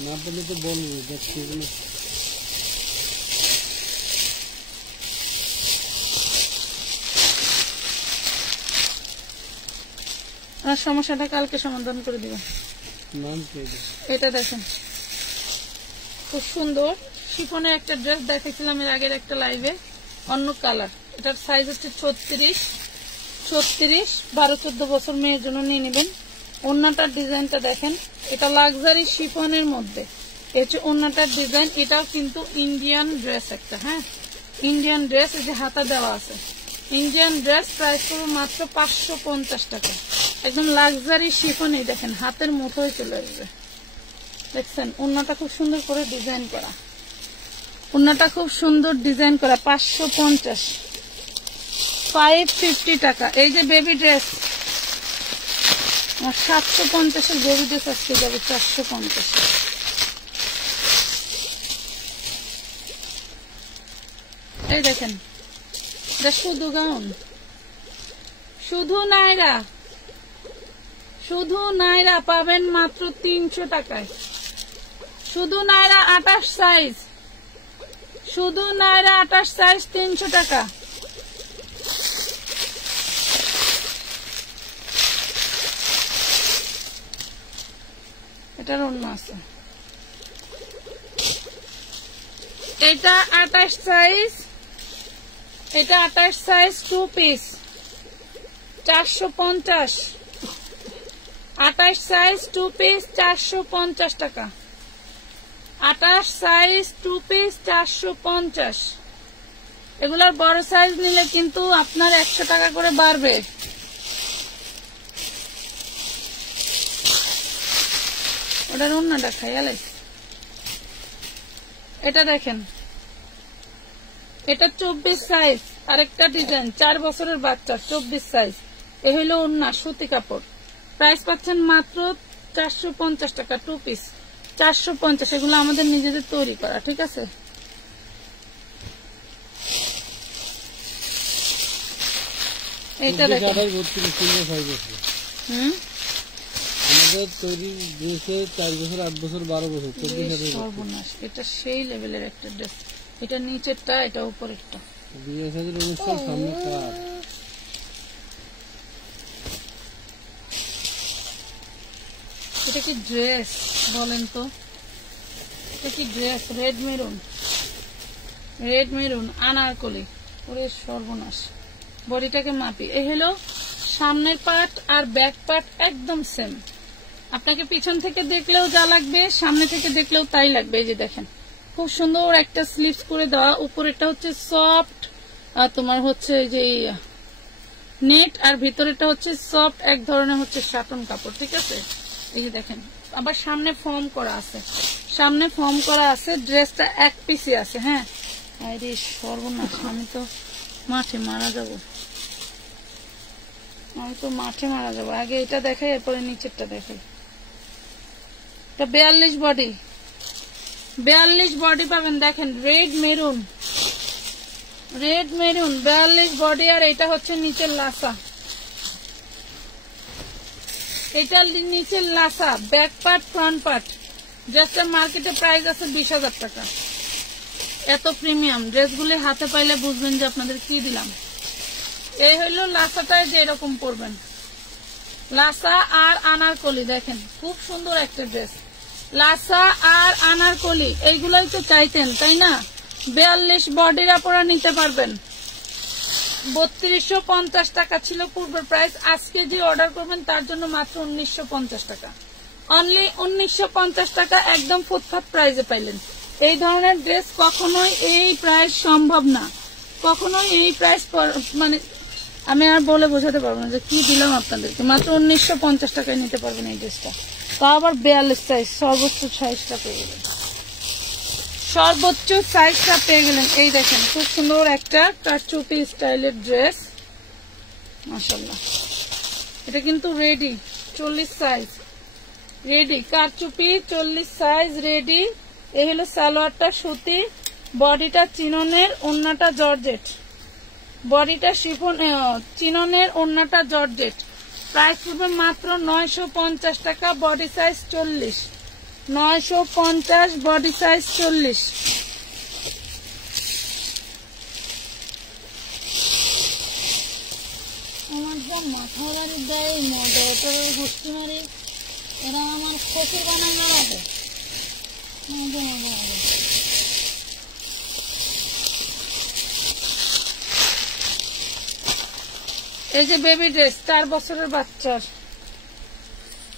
না বললে তো বলবো। আর সমস্যাটা কালকে সমাধান করে দিবেন। এটা দেখেন খুব সুন্দর শিফনের একটা ড্রেস দেখেছিলাম এর আগের একটা লাইভে, অন্য কালার। এটার সাইজ হচ্ছে 36, 12-14 বছর মেয়ের জন্য নিয়ে নেবেন। ওন্নাটার ডিজাইনটা দেখেন, এটা লাক্সারি শিফনের মধ্যে। এই হচ্ছে ওন্নাটার ডিজাইন। এটাও কিন্তু ইন্ডিয়ান ড্রেস একটা। হ্যাঁ, ইন্ডিয়ান ড্রেস। এই যে হাতা দেওয়া আছে, ইন্ডিয়ান ড্রেস। প্রাইস করবো মাত্র 550 টাকা। একদম লাক্সারি শিফন। এই দেখেন হাতের মুঠোয় চলে আসবে, দেখছেন? ওন্নাটা খুব সুন্দর করে ডিজাইন করা, ওন্নাটা খুব সুন্দর ডিজাইন করা। 550, 550 টাকা। এই যে বেবি ড্রেস, আমার 750-এর বেবি ড্রেস আজকে যাবে 450। এই দেখেন, এটা শুধু গাউন, শুধু নাইরা, শুধু নাইরা পাবেন মাত্র 300 টাকায়। শুধু নাইরা 28 সাইজ, শুধু নাইরা 28 সাইজ 300 টাকা। এটার অন্য আছে, এটা 28 সাইজ, এটা 28 সাইজ 2 পিস 450, 28 সাইজ 2 পিস 450 টাকা, 28 সাইজ 2 পিস 450। এগুলোর বড় সাইজ নিলে কিন্তু আপনার 100 টাকা করে বাড়বে। ওটার অন্যটা খাইয়ালে, এটা দেখেন, এটা 24 সাইজ, আরেকটা ডিজাইন 4 বছরের বাচ্চা 24 সাইজ। এ হইল ওন্না, সুতি কাপড়। প্রাইস পাচ্ছেন মাত্র 450 টাকা 2 পিস 450। এগুলো আমাদের নিজেদের তৈরি করা, ঠিক আছে। এইটা দেখেন, আমাদের তৈরি ড্রেসে 4 বছর 8 বছর 12 বছর 24,000। সর্বনাশ, এটা সেই লেভেলের একটা ড্রেস। এটা নিচেরটা, এটা উপরেরটা। বিয়ে সাজের অনুষ্ঠান সামনে কার? এটা কি ড্রেস বলেন তো? এটা কি dress? Red maroon, red maroon Anarkali. ওরে সর্বনাশ, বডিটাকে মাপি। এই হলো সামনের পার্ট আর ব্যাক পার্ট একদম সেম। আপনাকে পিছন থেকে দেখলেও যা লাগবে সামনে থেকে দেখলেও তাই লাগবে। এই যে দেখেন, খুব সুন্দর একটা স্লিভস করে দেওয়া। উপরেরটা হচ্ছে সফট, আর তোমার হচ্ছে যে নেট, আর ভিতরেরটা হচ্ছে সফট এক ধরনের হচ্ছে শাটন কাপড়, ঠিক আছে। এই যে দেখেন, আবার সামনে ফর্ম করা আছে, সামনে ফর্ম করা আছে। ড্রেসটা এক পিসি আছে। হ্যাঁ, আরে সর্বনাশ, আমি তো মাঠে মারা যাব, আমি তো মাঠে মারা যাবো। আগে এটা দেখাই, এরপরে নিচেরটা দেখাই। এটা 42 বডি, 42 বডি পাবেন। দেখেন, red maroon, red maroon 42 body. আর এটা হচ্ছে নিচের লাসা, এটা নিচের লাসা, ব্যাক পার্ট ফ্রন্ট পার্ট। ড্রেসটার মার্কেটে প্রাইস আছে 20,000 টাকা। এত প্রিমিয়াম ড্রেসগুলি হাতে পাইলে বুঝবেন যে আপনাদের কি দিলাম। এই হইল লাসাটায় যে এরকম পরবেন, লাসা আর আনারকলি। দেখেন, খুব সুন্দর একটা ড্রেস, লাসা আর আনারকলি। এইগুলোই তো চাইতেন, তাই না? 42 বডির আপনারা নিতে পারবেন। 3250 টাকা ছিল পূর্বের প্রাইস। আজকে যে অর্ডার করবেন তার জন্য মাত্র 1950 টাকা, অনলি 1950 টাকা, একদম ফুটপাত প্রাইসে পাইলেন। এই ধরনের ড্রেস কখনোই এই প্রাইস সম্ভব না, কখনোই এই প্রাইস মানে আমি আর বলে বোঝাতে পারবো না যে কি দিলাম আপনাদেরকে। মাত্র 1950 টাকায় নিতে পারবেন এই ড্রেসটা, তা আবার 42 সাইজ। সর্বোচ্চ সাইজটা পেয়ে গেলেন, সর্বোচ্চ সাইজটা পেয়ে গেলেন। এই দেখেন, খুব সুন্দর একটা কারচুপি স্টাইলের ড্রেস, মাশাআল্লাহ। এটা কিন্তু রেডি 40 সাইজ, রেডি কারচুপি 40 সাইজ রেডি। এই হলো সালোয়ারটা সুতি, বডিটা চিননের, ওড়নাটা জর্জেট, বডিটা শিফন চিননের, ওড়নাটা জর্জেট। প্রাইস পড়বে মাত্র 950 টাকা, বডি সাইজ 40, 950, বডি সাইজ 40। আমার যা মাথা বাড়ি দেয়, মদর গোষ্ঠী মারি, এরা আমার খসুর বানাই না লাগে। এই যে বেবি ড্রেস, 4 বছরের বাচ্চার,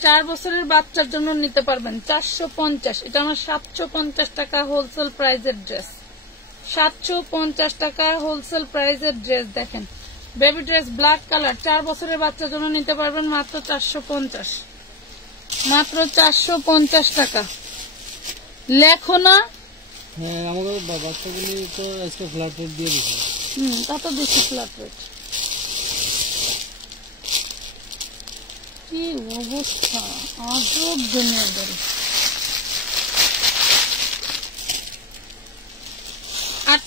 4 বছরের বাচ্চার জন্য নিতে পারবেন 450। এটা আমার 750 টাকা হোলসেল প্রাইজের ড্রেস, 750 টাকা হোলসেল প্রাইজের ড্রেস। দেখেন, বেবি ড্রেস ব্ল্যাক কালার, 4 বছরের বাচ্চার জন্য নিতে পারবেন মাত্র 450, মাত্র 450 টাকা। লেখো না। হ্যাঁ, আমাদের বাচ্চাগুলি তো আজকে ফ্ল্যাট রেট দিয়ে দিচ্ছে। তা তো বেশি ফ্ল্যাট রেট। কি অবস্থা, আজব দুনিয়াদারি।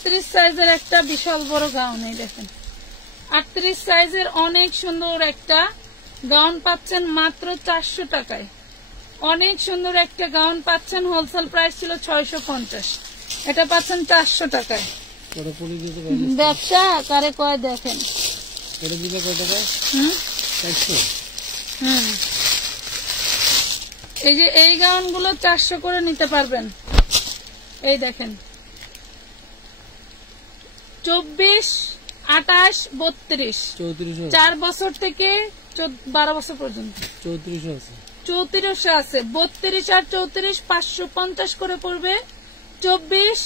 38 সাইজের একটা বিশাল বড় গাউন, এই দেখেন 38 সাইজের অনেক সুন্দর একটা গাউন পাচ্ছেন মাত্র 400 টাকায়। অনেক সুন্দর একটা গাউন পাচ্ছেন, হোলসেল প্রাইস ছিল 650, এটা পাচ্ছেন 400 টাকায়। ব্যবসা কারে কয় দেখেন, এই যে এই গাউন গুলো 400 করে নিতে পারবেন। এই দেখেন 24, 28, 32, 4 বছর থেকে 12 বছর পর্যন্ত 34 আছে, 32 আর 34 550 করে পড়বে। 24,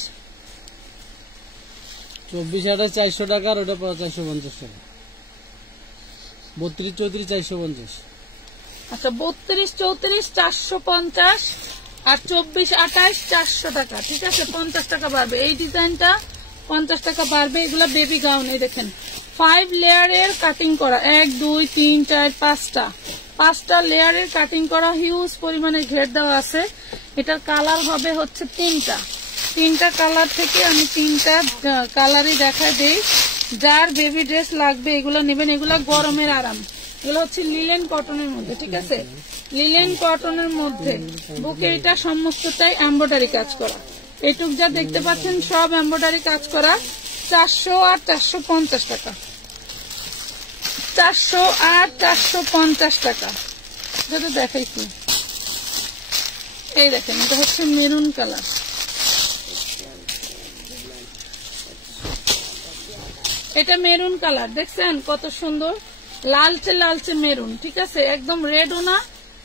400 টাকা আর ওটা 450 টাকা। 32, 34, 450। আচ্ছা 32, 34 450 আর 24, 28 400 টাকা। ঠিক আছে, 50 টাকা বাড়বে। এই ডিজাইনটা 50 টাকা বাড়বে। এগুলা বেবি গাউন, এই দেখেন 5 লেয়ারের কাটিং করা, 1 2 3 4 5টা লেয়ারের কাটিং করা, হিউজ পরিমাণে ঘের দেওয়া আছে। এটার কালার হবে হচ্ছে 3টা কালার থেকে আমি 3টা কালারই দেখা দেই। যার বেবি ড্রেস লাগবে এগুলো নেবেন, এগুলা গরমের আরাম। এগুলো হচ্ছে লিলেন কটনের মধ্যে, ঠিক আছে, লিলেন কটনের মধ্যে। বুকে এটা সমস্তটাই এমব্রয়ডারি কাজ করা, এটুক যা দেখতে পাচ্ছেন সব এমব্রয়ডারি কাজ করা। 400 আর 450 টাকা, 400 আর 450 টাকা। যেটা দেখাইছি, এই দেখেন এটা হচ্ছে মেরুন কালার, এটা মেরুন কালার, দেখছেন কত সুন্দর, লালচে লালচে মেরুন। ঠিক আছে, একদম রেডও না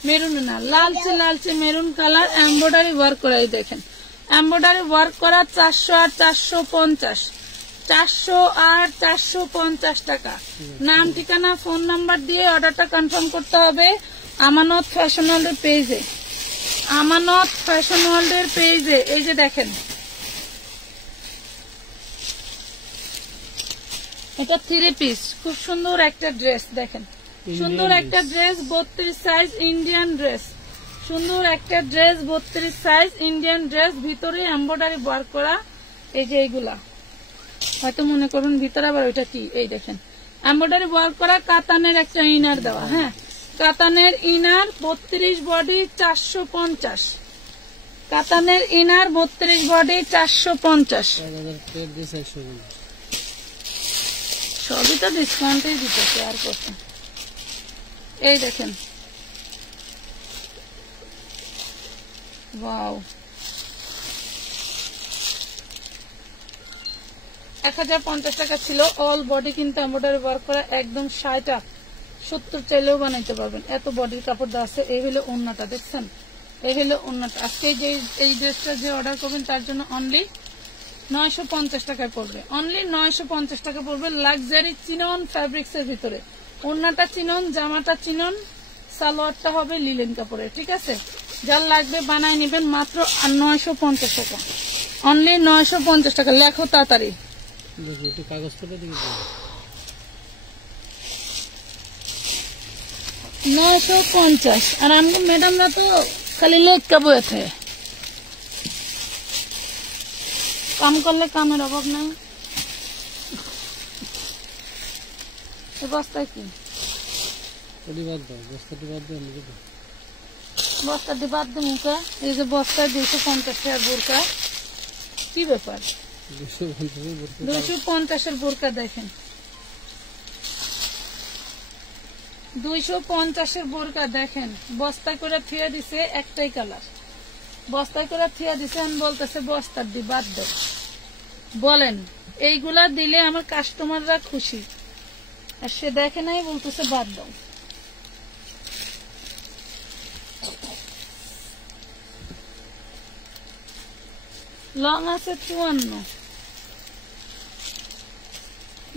মেরুনও না, লালচে লালচে মেরুন কালার, এমব্রয়ডারি ওয়ার্ক করা। এই দেখেন এমব্রয়ডারি ওয়ার্ক করা। 400 আর 450, 400 আর 450 টাকা। নাম ঠিকানা ফোন নাম্বার দিয়ে অর্ডারটা কনফার্ম করতে হবে আমানত ফ্যাশন ওয়ার্ল্ডের পেজে, আমানত ফ্যাশন ওয়ার্ল্ডের পেজে। এই যে দেখেন এটা 3 পিস, খুব সুন্দর একটা ড্রেস, দেখেন সুন্দর একটা ড্রেস, 32 সাইজ ইন্ডিয়ান ড্রেস, সুন্দর একটা ড্রেস, 32 সাইজ ইন্ডিয়ান ড্রেস, ভিতরে এমব্রয়ডারি ওয়ার্ক করা। এই যে এইগুলা হয়তো মনে করবেন ভিতরে আবার ওইটা কি, এই দেখেন এমব্রয়ডারি ওয়ার্ক করা, কাতানের একটা ইনার দেওয়া। হ্যাঁ, কাতানের ইনার, 32 বডি 450, কাতানের ইনার 32 বডি 450। সবই তো ডিসকাউন্টেই দিতেছে আর কত। এই দেখেন ওয়াও, 1050 টাকা ছিল। অল বডি কিন্তু এমব্রয়ডারি ওয়ার্ক করা, একদম 60 70 চাইলেও বানাইতে পারবেন, এত বডির কাপড় দেওয়া আছে। এই হলো ওড়নাটা, দেখছেন এই হলো ওড়নাটা। আজকে যে এই ড্রেসটা যে অর্ডার করবেন তার জন্য অনলি 950 টাকায় পড়বে, অনলি 950 টাকা পড়বে। লাক্সারি চিনন ফ্যাব্রিক্স এর ভিতরে, ওড়নাটা চিনন, জামাটা চিনন, সালোয়ারটা হবে লিলেন কাপড়ের। ঠিক আছে, যার লাগবে বানায় নেবেন মাত্র 950 টাকা, অনলি 950 টাকা। লেখো তাড়াতাড়ি, 950। আর আমি ম্যাডামরা তো খালি লেখা বইতে, কাম করলে কামের অভাব নাই। বস্তায় কি বস্তাটি বাদ দে মুখে, এই যে বস্তায় 250 টাকার বোরকা, কি ব্যাপার 250-এর বোরকা দেখেন, 250-এর বোরকা দেখেন, বস্তায় করে থিয়া দিছে, একটাই কালার, বস্তায় করে থিয়া দিছে। আমি বলতেছে বস্তার দি বাদ দে, বলেন এইগুলা দিলে আমার কাস্টমাররা খুশি, আর সে দেখে নাই বলতেছে বাদ দাও। লং আছে 54,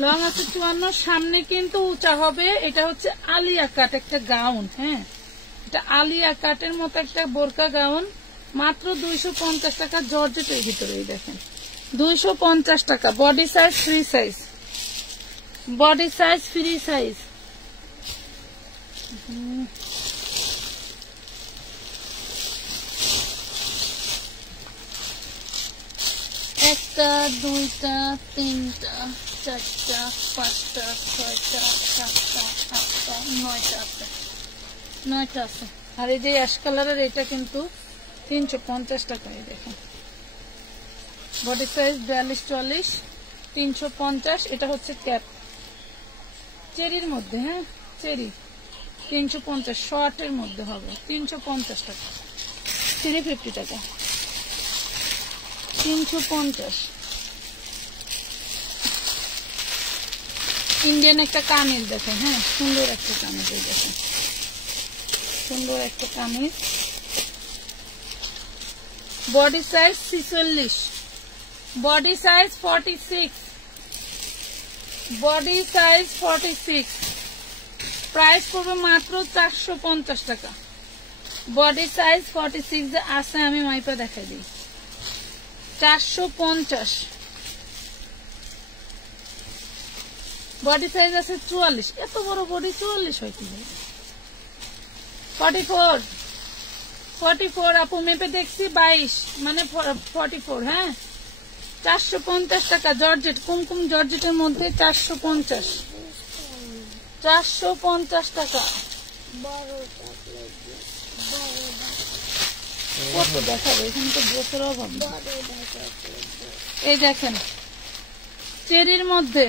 লং আছে 54, সামনে কিন্তু উঁচা হবে। এটা হচ্ছে আলিয়া কাট একটা গাউন, হ্যাঁ এটা আলিয়া কাটের মতো একটা বোরকা গাউন, মাত্র 250 টাকা, জর্জেটের ভিতরে। দেখেন 250 টাকা, body size free size, body size free size. একটা, দুইটা, তিনটা, চারটা, পাঁচটা, ছয়টা, সাতটা, আটটা, নয়টা আছে। 9টা আছে। আর এই যে অ্যাশ কালারের এটা কিন্তু 350 টাকা। এই দেখেন বডি সাইজ 42-44, 350। এটা হচ্ছে ক্যাপ চেরির মধ্যে, হ্যাঁ চেরি 350, শর্টের মধ্যে হবে 350 টাকা, 350 টাকা, 350। ইন্ডিয়ান একটা কামিজ দেখেন, হ্যাঁ সুন্দর একটা কামিজ। এই দেখেন সুন্দর একটা kameez, body size 46, body size 46, body size 46। Price পড়বে মাত্র 450 টাকা। বডি সাইজ 46 যে আছে আমি মাইপা দেখাই দিই, 450। বডি সাইজ আছে 44, এত বড় বডি 44 হয় কি? 44, 44 আপু মেপে দেখছি 22 মানে 44, হ্যাঁ 450 টাকা। জর্জেট, কুমকুম জর্জেটের মধ্যে 450, 450 টাকা। কত দেখাবো, এখানে তো ড্রেসের অভাব। এই দেখেন চেরির মধ্যে,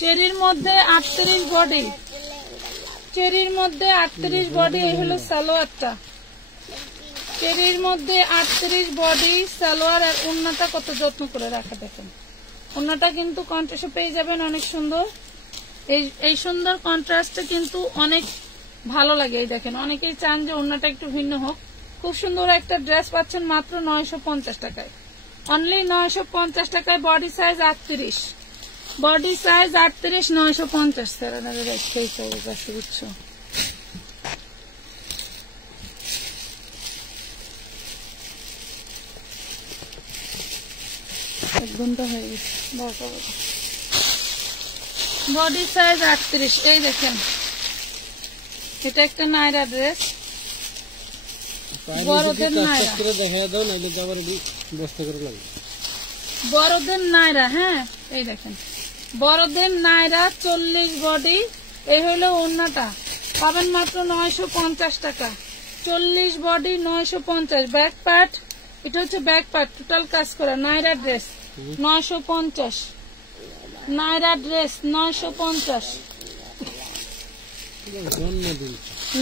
চেরির মধ্যে 38 বডি, চেরির মধ্যে 38 বডি। এই হলো সালোয়ারটা, চেরির মধ্যে 38 বডি সালোয়ার। আর ওন্নাটা কত যত্ন করে রাখা, দেখেন ওন্নাটা কিন্তু কন্ট্রাস্টে পেয়ে যাবেন, অনেক সুন্দর। এই সুন্দর কন্ট্রাস্টে কিন্তু অনেক ভালো লাগে। এই দেখেন অনেকেই চান যে ওন্নাটা একটু ভিন্ন হোক। খুব সুন্দর একটা ড্রেস পাচ্ছেন মাত্র 950 টাকায়, অনলি 950 টাকায়। Body size 38, body size 38, 950। স্যারানারে রেখেই চলবে শুরুচ্ছ। এক ঘন্টা হয়ে গেছে। Body size 38। এই দেখেন এটা একটা নায়রা ড্রেস, বড়দের নায়রা, বড়দের নায়রা, হ্যাঁ এই দেখেন বড়দের নায়রা 40 বডি। এই হলো ওন্নাটা, পাবেন মাত্র 950 টাকা। 40 বডি 950। ব্যাক পার্ট, এটা হচ্ছে ব্যাক পার্ট, টোটাল কাজ করা নায়রা ড্রেস 950, নায়রা ড্রেস 950,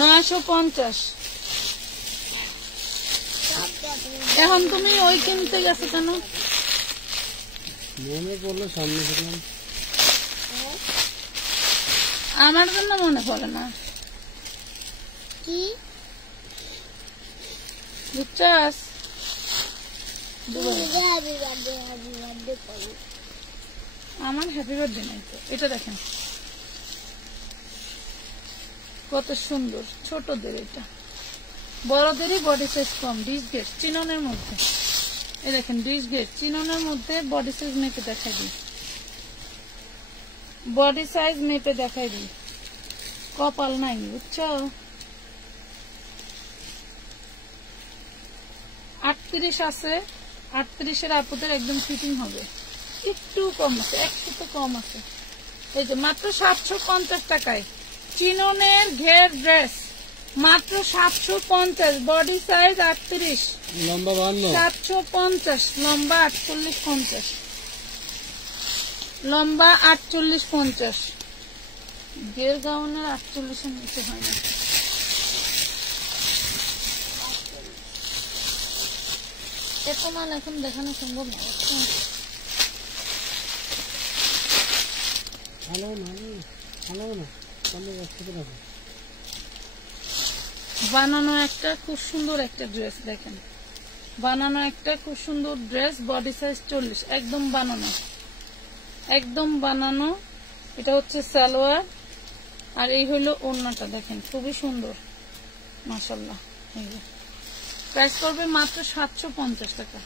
950। এখন তুমি ওই কিনতে গেছো কেন? মনে পড়লো সামনে দেখলাম, আমার জন্য মনে পড়ে না কি বুঝছাস? আমার হ্যাপি বার্থডে নাই তো। এটা দেখেন কত সুন্দর, ছোটদের এটা, বড়দেরই বডি সাইজ কম। ডিস গেট চিননের মধ্যে, এই দেখেন ডিস গেট চিননের মধ্যে বডি সাইজ মেপে দেখাই দিই, বডি সাইজ মেপে দেখাই দিই। কপাল নাই বুঝছো? 38 আছে, 38-এর আপুদের একদম ফিটিং হবে। একটু কম আছে, একটু তো কম আছে। এই যে মাত্র 750 টাকায় চিননের ঘের ড্রেস, মাত্র 750। বডি সাইজ 38, লম্বা 52, 750, লম্বা 48-50, লম্বা 48-50। ঘের গাউনের 48-এর নিচে হয় না। এত মাল এখন দেখানো সম্ভব না। বানানো একটা খুব সুন্দর একটা ড্রেস দেখেন, বানানো একটা খুব সুন্দর ড্রেস। বডি সাইজ 40, একদম বানানো, একদম বানানো। এটা হচ্ছে সালোয়ার, আর এই হলো ওড়নাটা দেখেন খুবই সুন্দর মাশাআল্লাহ। প্রাইস করবে মাত্র 750 টাকা।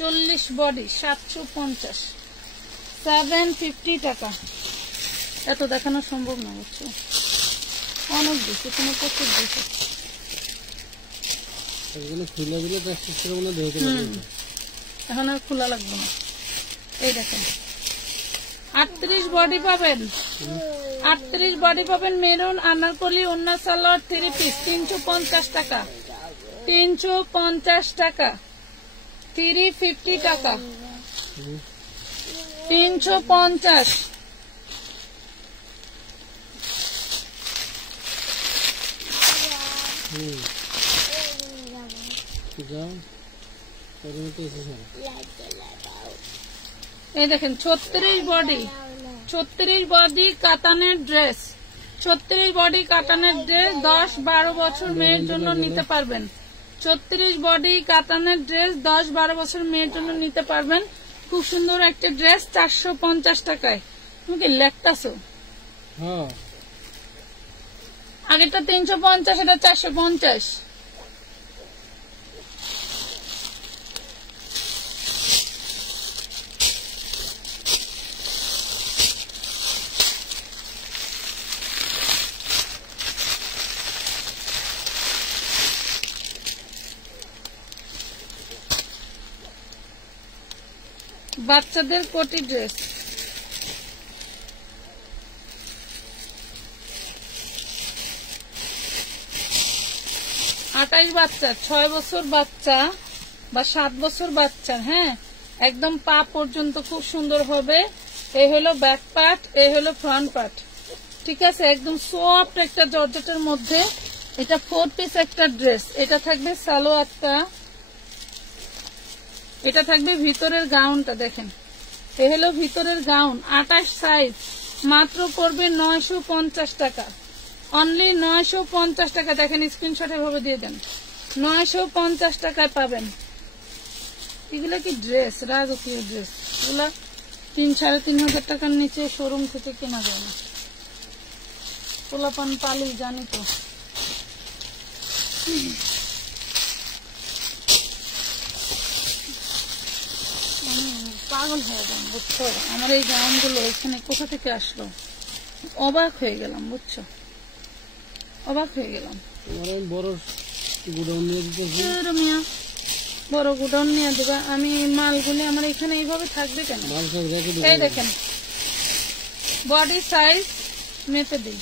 40 বডি 750, 750 টাকা। এত দেখানো সম্ভব না বুঝছো, অনেক বেশি, কোনো প্রচুর বেশি। এখন আর খোলা লাগবে না। এই দেখেন 38 বডি পাবেন, 38 বডি পাবেন। মেরুন আনারকলি ওন্না সালোয়ার 3 পিস 350 টাকা, 350 টাকা, 350 টাকা, 350। এই দেখেন 36 বডি, 36 বডি কাতানের ড্রেস, 36 বডি কাতানের ড্রেস 10-12 বছর মেয়ের জন্য নিতে পারবেন। 36 বডি কাতানের ড্রেস 10-12 বছর মেয়ের জন্য নিতে পারবেন। খুব সুন্দর একটা ড্রেস 450 টাকায়। তুমি কি লেখতাছো? আগেরটা 350, এটা 450। বাচ্চাদের কোটি ড্রেস, আটাইশ বাচ্চা, 6 বছর বাচ্চা বা 7 বছর বাচ্চা, হ্যাঁ একদম পা পর্যন্ত খুব সুন্দর হবে। এই হলো ব্যাক পার্ট, এই হলো ফ্রন্ট পার্ট, ঠিক আছে। একদম সফট একটা জর্জেটের মধ্যে এটা 4 পিস একটা ড্রেস। এটা থাকবে সালোয়ারটা, এটা থাকবে ভিতরের গাউনটা। দেখেন এই হলো ভিতরের গাউন, 28 সাইজ, মাত্র পড়বে 950 টাকা, অনলি 950 টাকা। দেখেন স্ক্রিনশটের ভাবে দিয়ে দেন, 950 টাকায় পাবেন। এগুলা কি ড্রেস, রাজকীয় ড্রেস। এগুলা 3-3.5 টাকার নিচে শোরুম থেকে কেনা যায় না। পোলাপান পালি জানি তো। পাগল হয়ে গেলাম বুঝছো, আমার এই গাউনগুলো এখানে কোথা থেকে আসলো, অবাক হয়ে গেলাম বুঝছো, অবাক হয়ে গেলাম। বড় গুডাউন নিয়ে দিতেছি, বড় গুডাউন নিয়ে দেবা। আমি মালগুলি আমার এখানে এইভাবে থাকবে কেন? এই দেখেন বডি সাইজ মেপে দিই,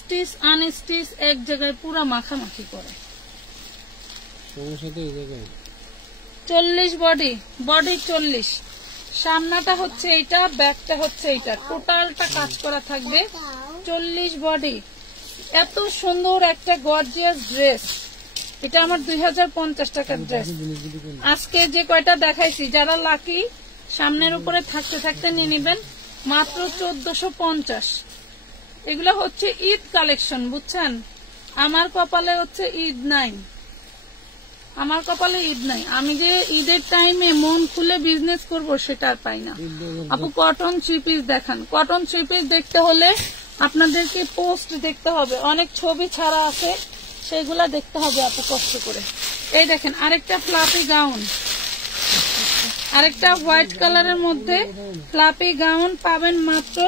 স্টিচ আনস্টিচ এক জায়গায় পুরা মাখামাখি করে। 40 বডি, বডি 40, সামনাটা হচ্ছে এইটা, ব্যাকটা হচ্ছে এইটা, টোটালটা কাজ করা থাকবে। 40 বডি, এত সুন্দর একটা গর্জিয়াস ড্রেস। এটা আমার 2050 টাকার ড্রেস। আজকে যে কয়টা দেখাইছি, যারা লাকি সামনের উপরে থাকতে থাকতে নিয়ে নেবেন, মাত্র 1450। এগুলো হচ্ছে ঈদ কালেকশন বুঝছেন। আমার কপালে হচ্ছে ঈদ নাই, আমার কপালে ঈদ নাই। আমি যে ঈদের টাইমে মন খুলে বিজনেস করব সেটা আর পাই না। আপু কটন 3 পিস দেখান। কটন 3 পিস দেখতে হলে আপনাদেরকে পোস্ট দেখতে হবে, অনেক ছবি ছাড়া আছে, সেগুলা দেখতে হবে আপু কষ্ট করে। এই দেখেন আরেকটা ফ্লাপি গাউন, আরেকটা হোয়াইট কালারের মধ্যে ফ্লাপি গাউন পাবেন মাত্র।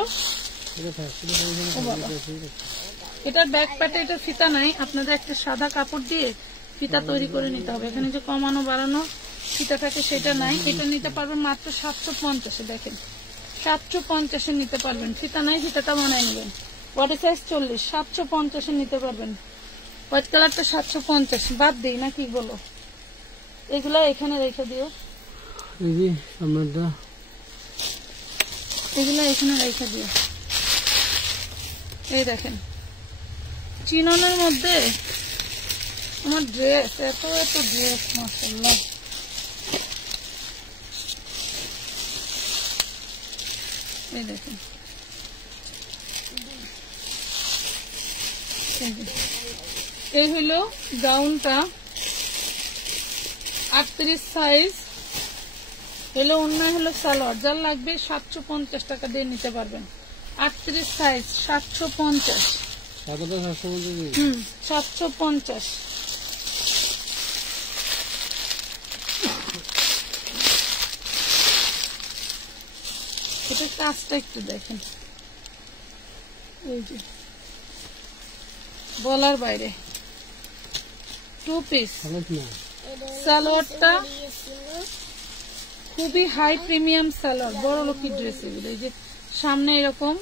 এটার ব্যাক পার্টে এটা ফিতা নাই, আপনাদের একটা সাদা কাপড় দিয়ে ফিতা তৈরি করে নিতে হবে। এখানে যে কমানো বাড়ানো ফিতা থাকে সেটা নাই। এটা নিতে পারবেন মাত্র 750। দেখেন 750 নিতে পারবেন, ফিতা নাই, ফিতাটা বানায় নেবেন। বডি সাইজ 40, 750 নিতে পারবেন। হোয়াইট কালারটা 750 বাদ দিই না, কি বলো? এগুলা এখানে রেখে দিও, এগুলা এখানে রেখে দিও। এই দেখেন চিননের মধ্যে আমার ড্রেস, এত এত ড্রেস মাশাআল্লাহ। এই দেখেন এই হলো গাউনটা 38 সাইজ, হলো অন্যায় হলো সালোয়ার। যার লাগবে 750 টাকা দিয়ে নিতে পারবেন। 38 সাইজ 750, 750। এটা কাজটা একটু দেখেন, এই যে বলার বাইরে। 2 পিস খারাপ না। সালোয়ারটা খুবই হাই প্রিমিয়াম সালোয়ার, বড় লোকের ড্রেস এগুলো। এই যে সামনে এরকম,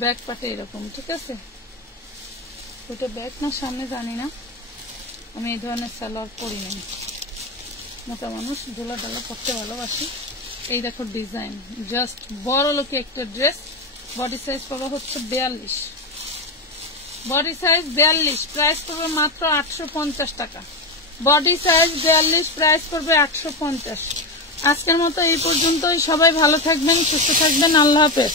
ব্যাক পাটে এরকম, ঠিক আছে? ওইটা ব্যাক না সামনে জানি না, আমি এই ধরনের সালোয়ার পরি না। মোটা মানুষ ঢোলা ডালা পরতে ভালোবাসি। এই দেখো ডিজাইন, জাস্ট বড় লোকে একটা ড্রেস। বডি সাইজ পাবো হচ্ছে 42, বডি সাইজ 42, প্রাইস পড়বে মাত্র 850 টাকা। বডি সাইজ 42, প্রাইস পড়বে 850। আজকের মতো এই পর্যন্তই। সবাই ভালো থাকবেন, সুস্থ থাকবেন, আল্লাহ হাফেজ।